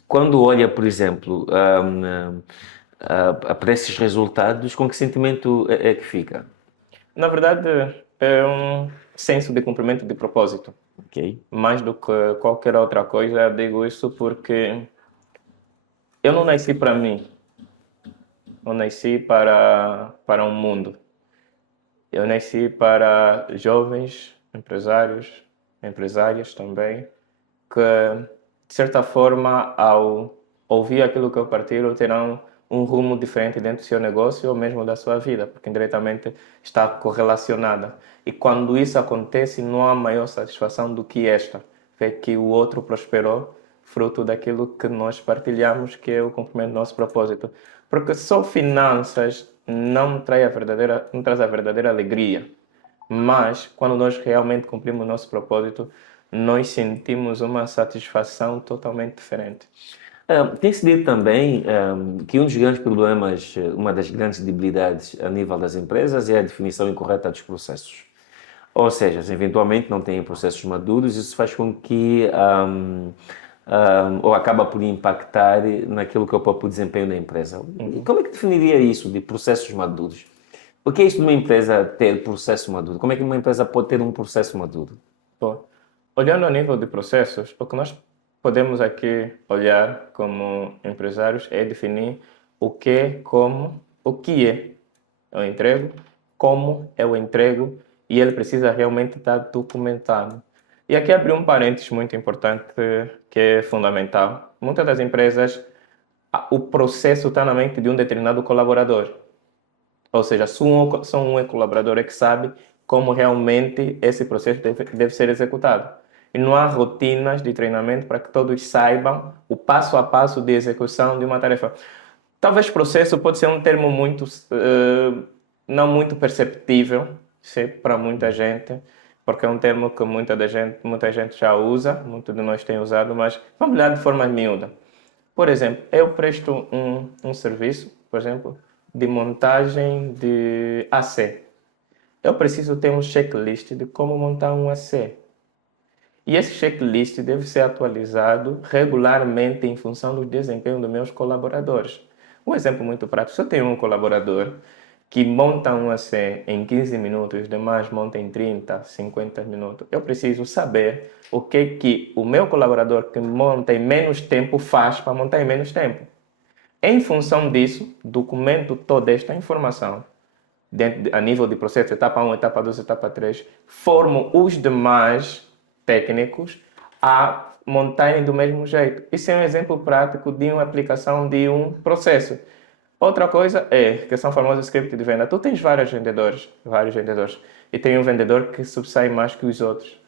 quando olha, por exemplo, para esses resultados, com que sentimento é que fica? Na verdade, é um senso de cumprimento de propósito. Ok. Mais do que qualquer outra coisa, eu digo isso porque eu não nasci para mim. Eu nasci para um mundo. Eu nasci para jovens empresários, empresárias também, que, de certa forma, ao ouvir aquilo que eu partilho, terão um rumo diferente dentro do seu negócio ou mesmo da sua vida, porque indiretamente está correlacionada. E quando isso acontece, não há maior satisfação do que esta, ver que o outro prosperou, fruto daquilo que nós partilhamos, que é o cumprimento do nosso propósito. Porque só finanças não traz a verdadeira alegria. Mas, quando nós realmente cumprimos o nosso propósito, nós sentimos uma satisfação totalmente diferente. Tem-se dito também que um dos grandes problemas, uma das grandes debilidades a nível das empresas é a definição incorreta dos processos. Ou seja, se eventualmente não têm processos maduros, isso faz com que ou acaba por impactar naquilo que é o próprio desempenho da empresa. Como é que definiria isso de processos maduros? O que é isso de uma empresa ter processo maduro? Como é que uma empresa pode ter um processo maduro? Bom, olhando a nível de processos, o que nós podemos aqui olhar como empresários é definir o que, como, o que é eu entrego, como eu entrego e ele precisa realmente estar documentado. E aqui abri um parênteses muito importante que é fundamental. Muitas das empresas, o processo está na mente de um determinado colaborador. Ou seja, só um colaborador é que sabe como realmente esse processo deve ser executado. E não há rotinas de treinamento para que todos saibam o passo a passo de execução de uma tarefa. Talvez processo pode ser um termo muito, não muito perceptível para muita gente, porque é um termo que muita gente já usa, muitos de nós têm usado, mas vamos olhar de forma miúda. Por exemplo, eu presto um serviço, por exemplo, de montagem de AC. Eu preciso ter um checklist de como montar um AC. E esse checklist deve ser atualizado regularmente em função do desempenho dos meus colaboradores. Um exemplo muito prático, se eu tenho um colaborador que monta um AC em 15 minutos, os demais montam em 30, 50 minutos, eu preciso saber o que o meu colaborador que monta em menos tempo faz para montar em menos tempo. Em função disso, documento toda esta informação a nível de processo, etapa 1, etapa 2, etapa 3, formo os demais técnicos a montarem do mesmo jeito. Isso é um exemplo prático de uma aplicação de um processo. Outra coisa é, que são famosos scripts de venda. Tu tens vários vendedores, e tem um vendedor que sobressai mais que os outros.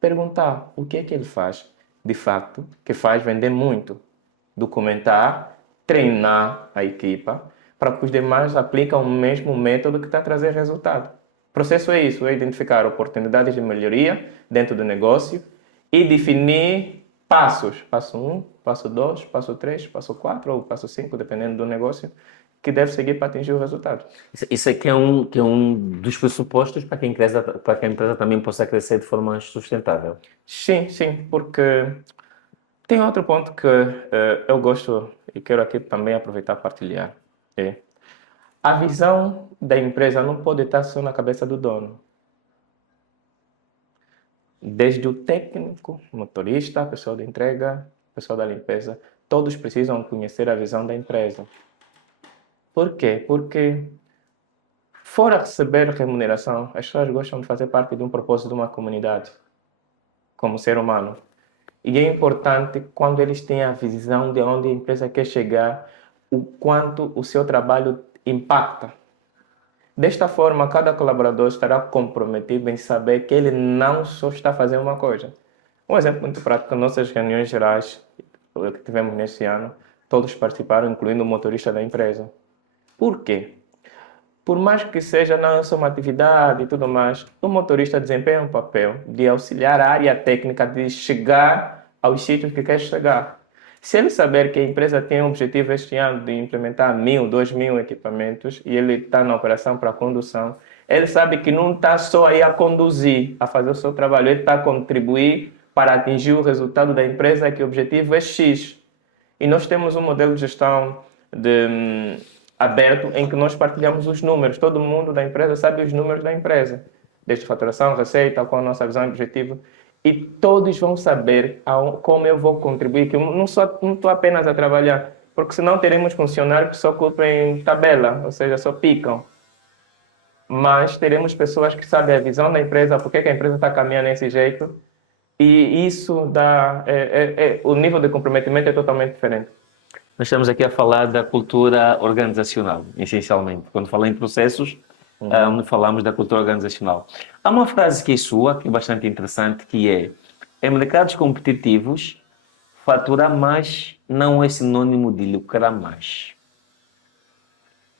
Perguntar o que é que ele faz, de facto, que faz vender muito. Documentar, treinar a equipa, para que os demais apliquem o mesmo método que está a trazer resultado. O processo é isso, é identificar oportunidades de melhoria dentro do negócio e definir passos. Passo 1, passo 2, passo 3, passo 4 ou passo 5, dependendo do negócio, que deve seguir para atingir o resultado. Isso é que é um dos pressupostos para que a empresa também possa crescer de forma sustentável. Sim, sim, porque tem outro ponto que eu gosto e quero aqui também aproveitar e partilhar. É, a visão da empresa não pode estar só na cabeça do dono. Desde o técnico, motorista, a pessoa da entrega, a pessoa da limpeza, todos precisam conhecer a visão da empresa. Por quê? Porque, fora receber remuneração, as pessoas gostam de fazer parte de um propósito de uma comunidade, como ser humano. E é importante quando eles têm a visão de onde a empresa quer chegar, o quanto o seu trabalho impacta. Desta forma, cada colaborador estará comprometido em saber que ele não só está fazendo uma coisa. Um exemplo muito prático, nossas reuniões gerais que tivemos neste ano, todos participaram, incluindo o motorista da empresa. Por quê? Por mais que seja não só uma atividade e tudo mais, o motorista desempenha um papel de auxiliar a área técnica de chegar aos sítios que quer chegar. Se ele saber que a empresa tem o objetivo este ano de implementar 1.000, 2.000 equipamentos e ele está na operação para condução, ele sabe que não está só aí a conduzir, a fazer o seu trabalho, ele está a contribuir para atingir o resultado da empresa, que o objetivo é X. E nós temos um modelo de gestão aberto em que nós partilhamos os números. Todo mundo da empresa sabe os números da empresa, desde faturação, receita, qual a nossa visão e objetivo. E todos vão saber como eu vou contribuir, que eu não estou apenas a trabalhar, porque senão teremos funcionários que só cumprem tabela, ou seja, só picam. Mas teremos pessoas que sabem a visão da empresa, por que a empresa está caminhando desse jeito, e isso dá... o nível de comprometimento é totalmente diferente. Nós estamos aqui a falar da cultura organizacional, essencialmente. Quando falamos em processos, falamos da cultura organizacional. Há uma frase que é sua, que é bastante interessante, que é: em mercados competitivos, faturar mais não é sinônimo de lucrar mais.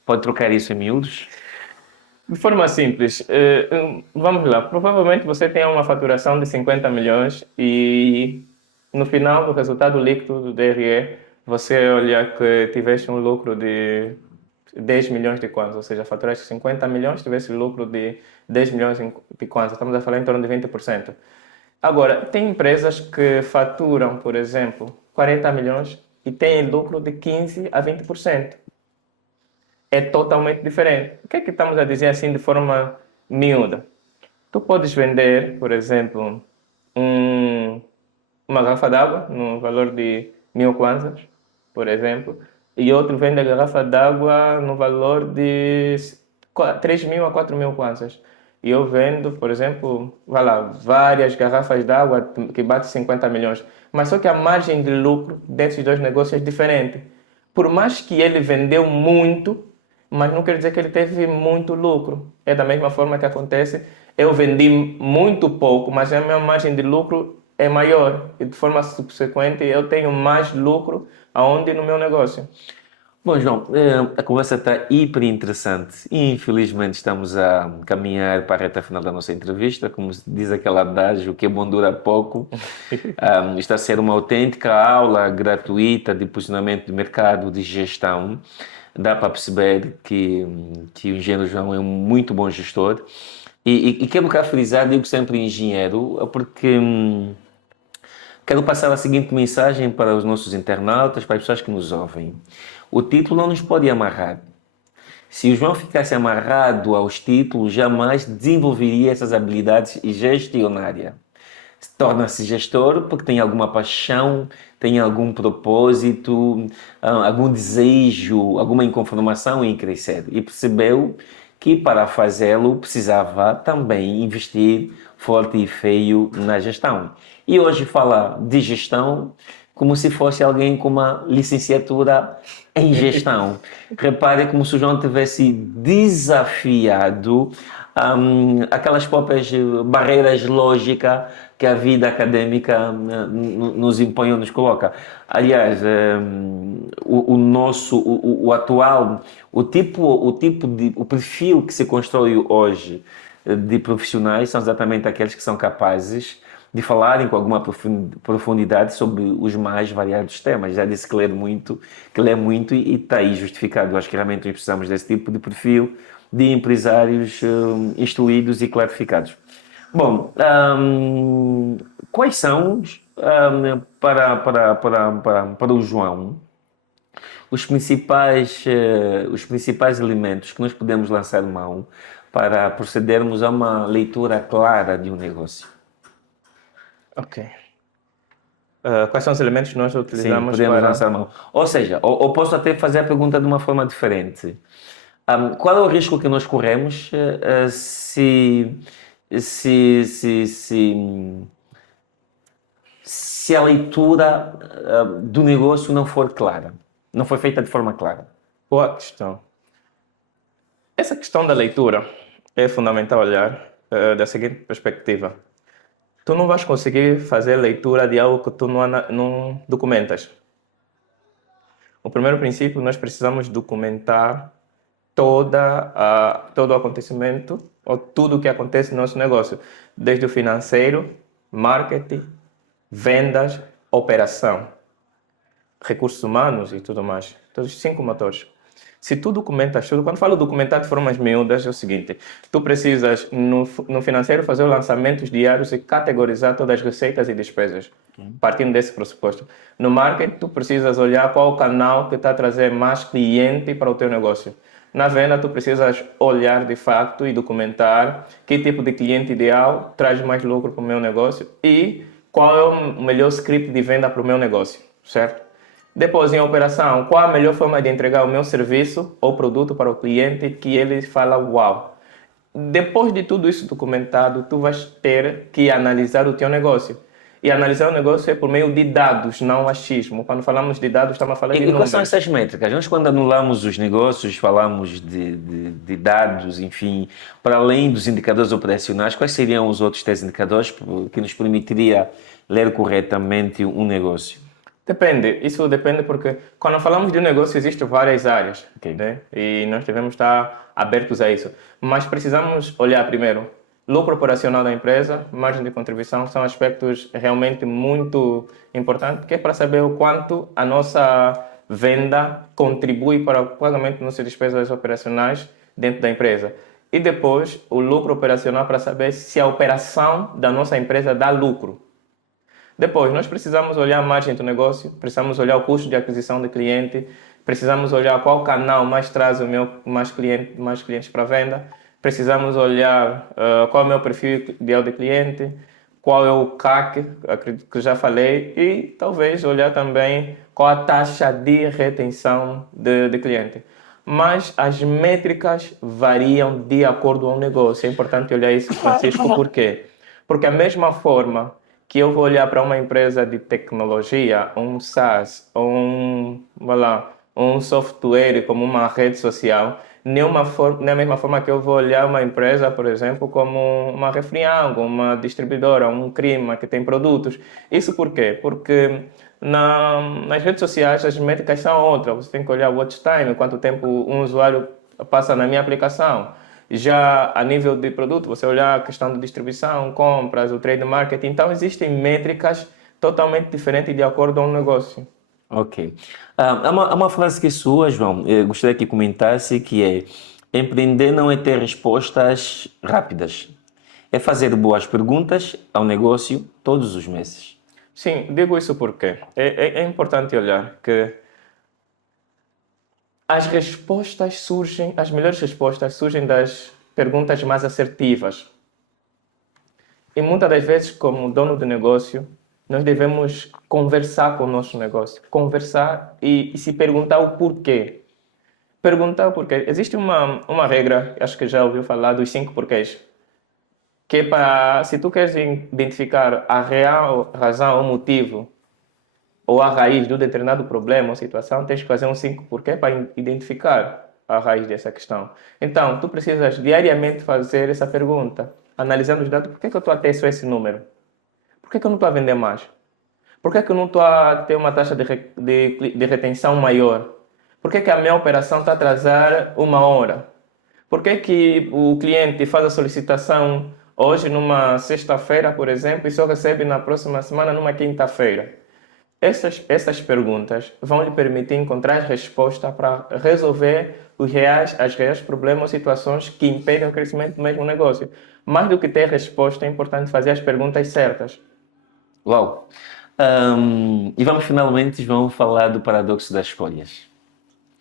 Pode trocar isso em miúdos? De forma simples, vamos lá. Provavelmente você tem uma faturação de 50 milhões e no final do resultado líquido do DRE, você olha que tiveste um lucro de 10 milhões de kwanzas, ou seja, faturaste 50 milhões, tivesse lucro de 10 milhões de kwanzas. Estamos a falar em torno de 20%. Agora, tem empresas que faturam, por exemplo, 40 milhões e têm lucro de 15% a 20%. É totalmente diferente. O que é que estamos a dizer assim de forma miúda? Tu podes vender, por exemplo, um uma garrafa d'água no valor de 1.000 kwanzas, por exemplo, e outro vende a garrafa d'água no valor de 3.000 a 4.000 kwanzas. E eu vendo, por exemplo, vai lá, várias garrafas d'água que bate 50 milhões. Mas só que a margem de lucro desses dois negócios é diferente. Por mais que ele vendeu muito, mas não quer dizer que ele teve muito lucro. É da mesma forma que acontece, eu vendi muito pouco, mas a minha margem de lucro é maior. E de forma subsequente eu tenho mais lucro aonde no meu negócio. Bom, João, a conversa está hiper interessante. Infelizmente, estamos a caminhar para a reta final da nossa entrevista. Como diz aquele adágio, o que é bom dura pouco. Está a ser uma autêntica aula gratuita de posicionamento de mercado, de gestão. Dá para perceber que o engenheiro João é um muito bom gestor. E quero cá frisar, digo sempre engenheiro, porque quero passar a seguinte mensagem para os nossos internautas, para as pessoas que nos ouvem. O título não nos pode amarrar. Se o João ficasse amarrado aos títulos, jamais desenvolveria essas habilidades gestionárias. Torna-se gestor porque tem alguma paixão, tem algum propósito, algum desejo, alguma inconformação em crescer. E percebeu que para fazê-lo precisava também investir forte e feio na gestão. E hoje fala de gestão como se fosse alguém com uma licenciatura em gestão. Repare como se o João tivesse desafiado aquelas próprias barreiras lógicas que a vida acadêmica nos impõe ou nos coloca. Aliás, o atual, o perfil que se constrói hoje de profissionais são exatamente aqueles que são capazes de falarem com alguma profundidade sobre os mais variados temas. Já disse que lê muito e está aí justificado. Acho que realmente nós precisamos desse tipo de perfil de empresários instruídos e clarificados. Bom, quais são, para o João, os principais elementos que nós podemos lançar mão para procedermos a uma leitura clara de um negócio? Ok. Quais são os elementos que nós utilizamos Sim, podemos para... lançar mão. Ou seja, ou posso até fazer a pergunta de uma forma diferente. Qual é o risco que nós corremos se a leitura do negócio não for clara, não foi feita de forma clara? Boa questão. Essa questão da leitura é fundamental olhar da seguinte perspectiva. Tu não vais conseguir fazer leitura de algo que tu não documentas. O primeiro princípio, nós precisamos documentar todo o acontecimento ou tudo o que acontece no nosso negócio, desde o financeiro, marketing, vendas, operação, recursos humanos e tudo mais. Todos os 5 motores. Se tu documentas tudo, quando falo documentar de formas miúdas, é o seguinte: tu precisas, no financeiro, fazer lançamentos diários e categorizar todas as receitas e despesas, partindo desse pressuposto. No marketing, tu precisas olhar qual o canal que está a trazer mais cliente para o teu negócio. Na venda, tu precisas olhar de facto e documentar que tipo de cliente ideal traz mais lucro para o meu negócio e qual é o melhor script de venda para o meu negócio, certo? Depois, em operação, qual a melhor forma de entregar o meu serviço ou produto para o cliente que ele fala uau. Depois de tudo isso documentado, tu vais ter que analisar o teu negócio. E analisar o negócio é por meio de dados, não achismo. Quando falamos de dados, estamos a falar de E quais números. são essas métricas? Nós, quando anulamos os negócios, falamos de dados, enfim, para além dos indicadores operacionais, quais seriam os outros 10 indicadores que nos permitiria ler corretamente um negócio? Depende, isso depende porque quando falamos de um negócio existem várias áreas, Ok. né? E nós devemos estar abertos a isso. Mas precisamos olhar primeiro lucro operacional da empresa, margem de contribuição, são aspectos realmente muito importantes, que é para saber o quanto a nossa venda contribui para o pagamento das nossas despesas operacionais dentro da empresa. E depois o lucro operacional para saber se a operação da nossa empresa dá lucro. Depois, nós precisamos olhar a margem do negócio, precisamos olhar o custo de aquisição de cliente, precisamos olhar qual canal mais traz mais clientes para venda, precisamos olhar qual é o meu perfil ideal de cliente, qual é o CAC, acredito que já falei, e talvez olhar também qual a taxa de retenção de cliente. Mas as métricas variam de acordo com o negócio. É importante olhar isso, Francisco, por quê? Porque a mesma forma que eu vou olhar para uma empresa de tecnologia, um SaaS, um software como uma rede social, nem a mesma forma que eu vou olhar uma empresa, por exemplo, como uma Refriango, uma distribuidora, um Crima que tem produtos. Isso por quê? Porque nas redes sociais as métricas são outras. Você tem que olhar o watch time, quanto tempo um usuário passa na minha aplicação. Já a nível de produto, você olhar a questão de distribuição, compras, o trade marketing. Então, existem métricas totalmente diferentes de acordo com o negócio. Ok. Há uma frase que é sua, João, eu gostaria que comentasse, que é: empreender não é ter respostas rápidas, é fazer boas perguntas ao negócio todos os meses. Sim, digo isso porque é importante olhar que as melhores respostas surgem das perguntas mais assertivas. E muitas das vezes, como dono de negócio, nós devemos conversar com o nosso negócio. Conversar e se perguntar o porquê. Perguntar o porquê. Existe uma regra, acho que já ouviu falar, dos 5 porquês. Que é para, se tu queres identificar a real razão ou motivo ou a raiz de um determinado problema ou situação, tens que fazer um 5 porquê para identificar a raiz dessa questão. Então, tu precisas diariamente fazer essa pergunta, analisando os dados. Por que eu estou a ter só esse número? Por que eu não estou a vender mais? Por que eu não estou a ter uma taxa de retenção maior? Por que a minha operação está a atrasar 1 hora? Por que o cliente faz a solicitação hoje numa sexta-feira, por exemplo, e só recebe na próxima semana numa quinta-feira? Essas perguntas vão lhe permitir encontrar resposta para resolver os reais problemas ou situações que impedem o crescimento do mesmo negócio. Mais do que ter resposta, é importante fazer as perguntas certas. Uau! E vamos finalmente, João, falar do paradoxo das escolhas.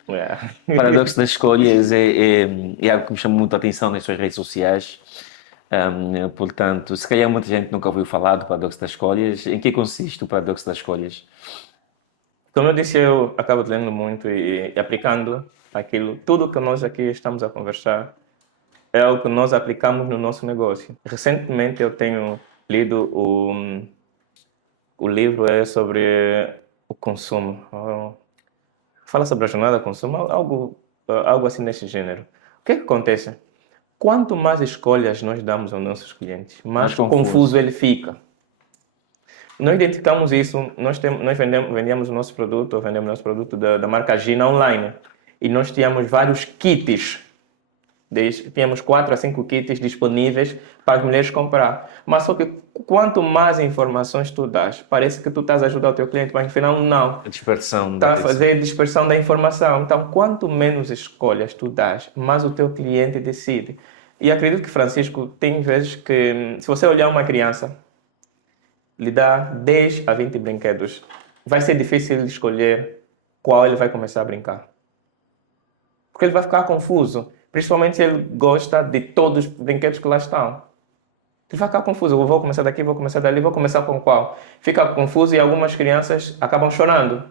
O paradoxo das escolhas é algo que me chama muito a atenção nas suas redes sociais. Portanto, se calhar muita gente nunca ouviu falar do paradoxo das escolhas. Em que consiste o paradoxo das escolhas? Como eu disse, eu acabo lendo muito e aplicando aquilo. Tudo que nós aqui estamos a conversar é algo que nós aplicamos no nosso negócio. Recentemente eu tenho lido o livro sobre o consumo. Fala sobre a jornada de consumo, algo assim nesse gênero. O que acontece? Quanto mais escolhas nós damos aos nossos clientes, mais confuso ele fica. Nós identificamos isso, nós vendemos o nosso produto, ou vendemos o nosso produto da marca Gina online. E nós tínhamos vários kits. Tínhamos 4 a 5 kits disponíveis para as mulheres comprar. Mas só que quanto mais informações tu dás, parece que tu estás a ajudar o teu cliente, mas no final não. A dispersão. Está a fazer dispersão da informação. Então, quanto menos escolhas tu dás, mais o teu cliente decide. E acredito que, Francisco, tem vezes que, se você olhar uma criança, lhe dá 10 a 20 brinquedos, vai ser difícil escolher qual ele vai começar a brincar. Porque ele vai ficar confuso. Principalmente se ele gosta de todos os brinquedos que lá estão. Ele vai ficar confuso. Eu vou começar daqui, vou começar dali, vou começar com qual? Fica confuso e algumas crianças acabam chorando.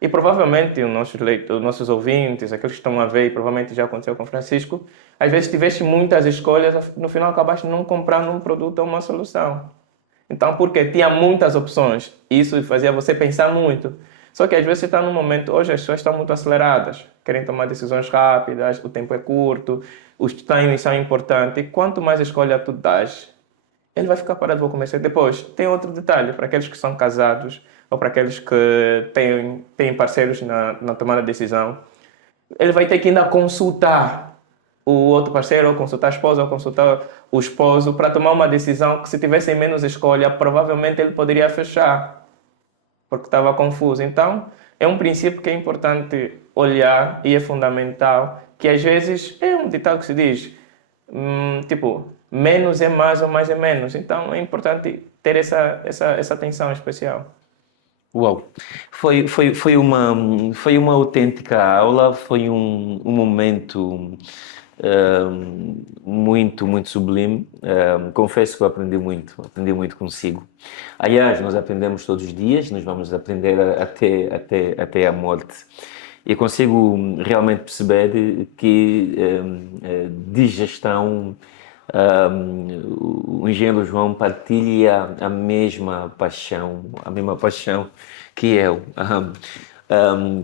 E provavelmente os nossos ouvintes, aqueles que estão a ver, e provavelmente já aconteceu com o Francisco, às vezes tiveste muitas escolhas, no final acabaste não comprando um produto ou uma solução. Então, porque tinha muitas opções, isso fazia você pensar muito. Só que às vezes você está num momento, hoje as pessoas estão muito aceleradas, querem tomar decisões rápidas, o tempo é curto, os timings são importantes. E quanto mais escolha tu dás, ele vai ficar parado, vou começar depois. Tem outro detalhe, para aqueles que são casados ou para aqueles que têm parceiros na tomada de decisão, ele vai ter que ainda consultar o outro parceiro, ou consultar a esposa, ou consultar o esposo, para tomar uma decisão que, se tivessem menos escolha, provavelmente ele poderia fechar, porque estava confuso. Então, é um princípio que é importante olhar e é fundamental, que às vezes é um ditado que se diz, menos é mais ou mais é menos. Então, é importante ter essa atenção especial. Uau! Foi uma autêntica aula, foi um momento muito, muito sublime. Confesso que eu aprendi muito consigo. Aliás, nós aprendemos todos os dias, nós vamos aprender até a morte. E consigo realmente perceber que de gestão o engenheiro João partilha a mesma paixão que eu.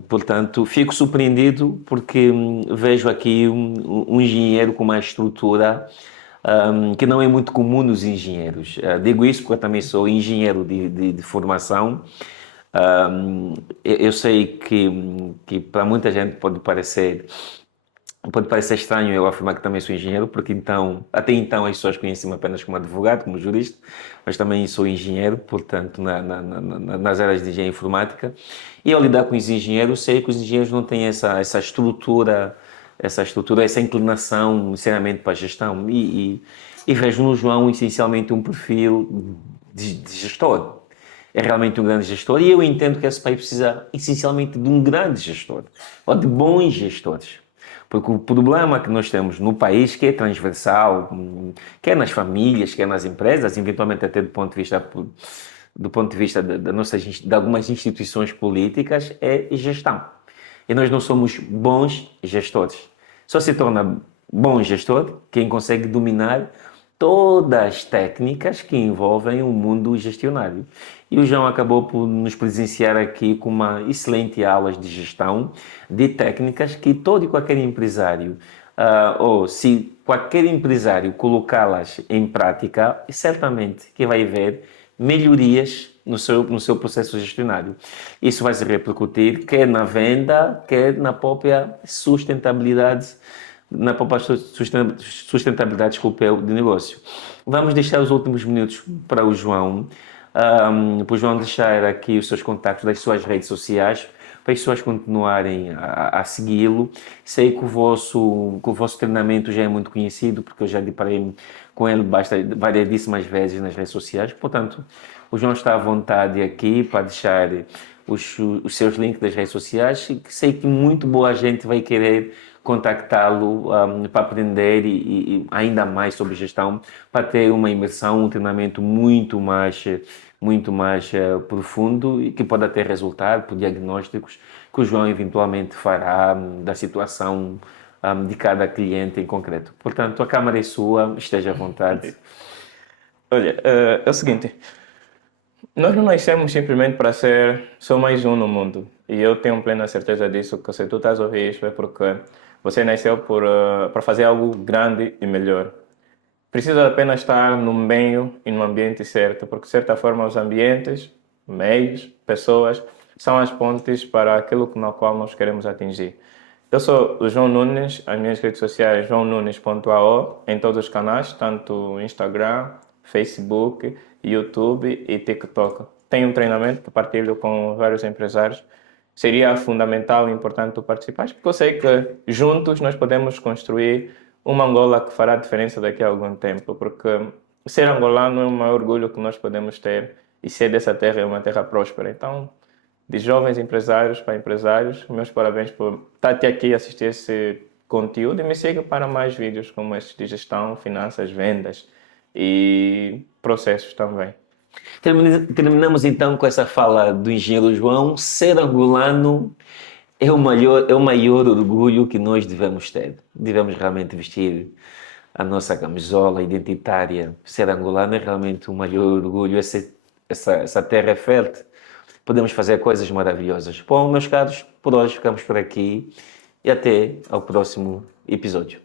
Portanto, fico surpreendido porque vejo aqui um engenheiro com uma estrutura que não é muito comum nos engenheiros. Digo isso porque eu também sou engenheiro de formação. Eu sei que para muita gente pode parecer estranho eu afirmar que também sou engenheiro, porque até então as pessoas conhecem-me apenas como advogado, como jurista, mas também sou engenheiro, portanto, nas áreas de engenharia informática. E ao lidar com os engenheiros, sei que os engenheiros não têm essa estrutura, essa inclinação, sinceramente, para a gestão. E vejo no João, essencialmente, um perfil de gestor. É realmente um grande gestor e eu entendo que esse país precisa, essencialmente, de um grande gestor, ou de bons gestores. Porque o problema que nós temos no país, que é transversal, quer nas famílias, quer nas empresas, eventualmente até do ponto de vista de algumas instituições políticas, é gestão. E nós não somos bons gestores. Só se torna bom gestor quem consegue dominar todas as técnicas que envolvem o mundo gestionário. E o João acabou por nos presenciar aqui com uma excelente aula de gestão, de técnicas que todo e qualquer empresário, ou se qualquer empresário colocá-las em prática, certamente que vai ver melhorias no seu processo gestionário. Isso vai se repercutir quer na venda, quer na própria sustentabilidade desculpe, de negócio. Vamos deixar os últimos minutos para o João, para o João deixar aqui os seus contactos das suas redes sociais, para as pessoas continuarem a segui-lo. Sei que o vosso treinamento já é muito conhecido, porque eu já deparei com ele variedíssimas vezes nas redes sociais, portanto, o João está à vontade aqui para deixar os seus links das redes sociais, e sei que muito boa gente vai querer contactá-lo para aprender e ainda mais sobre gestão, para ter uma imersão, um treinamento muito mais profundo e que pode até resultar por diagnósticos que o João eventualmente fará da situação de cada cliente em concreto. Portanto, a câmara é sua, esteja à vontade. Olha, é o seguinte, nós não nascemos simplesmente para ser só mais um no mundo. E eu tenho plena certeza disso, que se tu estás a ouvir isso é porque você nasceu para fazer algo grande e melhor. Precisa apenas estar no meio e no ambiente certo, porque de certa forma os ambientes, meios, pessoas, são as pontes para aquilo no qual nós queremos atingir. Eu sou o João Nunes, as minhas redes sociais joaonunes.ao, em todos os canais, tanto Instagram, Facebook, YouTube e TikTok. Tenho um treinamento que partilho com vários empresários. Seria fundamental e importante tu participares, porque eu sei que juntos nós podemos construir uma Angola que fará diferença daqui a algum tempo, porque ser angolano é o maior orgulho que nós podemos ter e ser dessa terra é uma terra próspera. Então, de jovens empresários para empresários, meus parabéns por estar aqui a assistir esse conteúdo e me siga para mais vídeos como estes de gestão, finanças, vendas e processos também. Terminamos então com essa fala do engenheiro João. Ser angolano é o maior orgulho que nós devemos ter. Devemos realmente vestir a nossa camisola identitária. Ser angolano é realmente o maior orgulho. Essa terra é fértil. Podemos fazer coisas maravilhosas. Bom, meus caros, por hoje ficamos por aqui e até ao próximo episódio.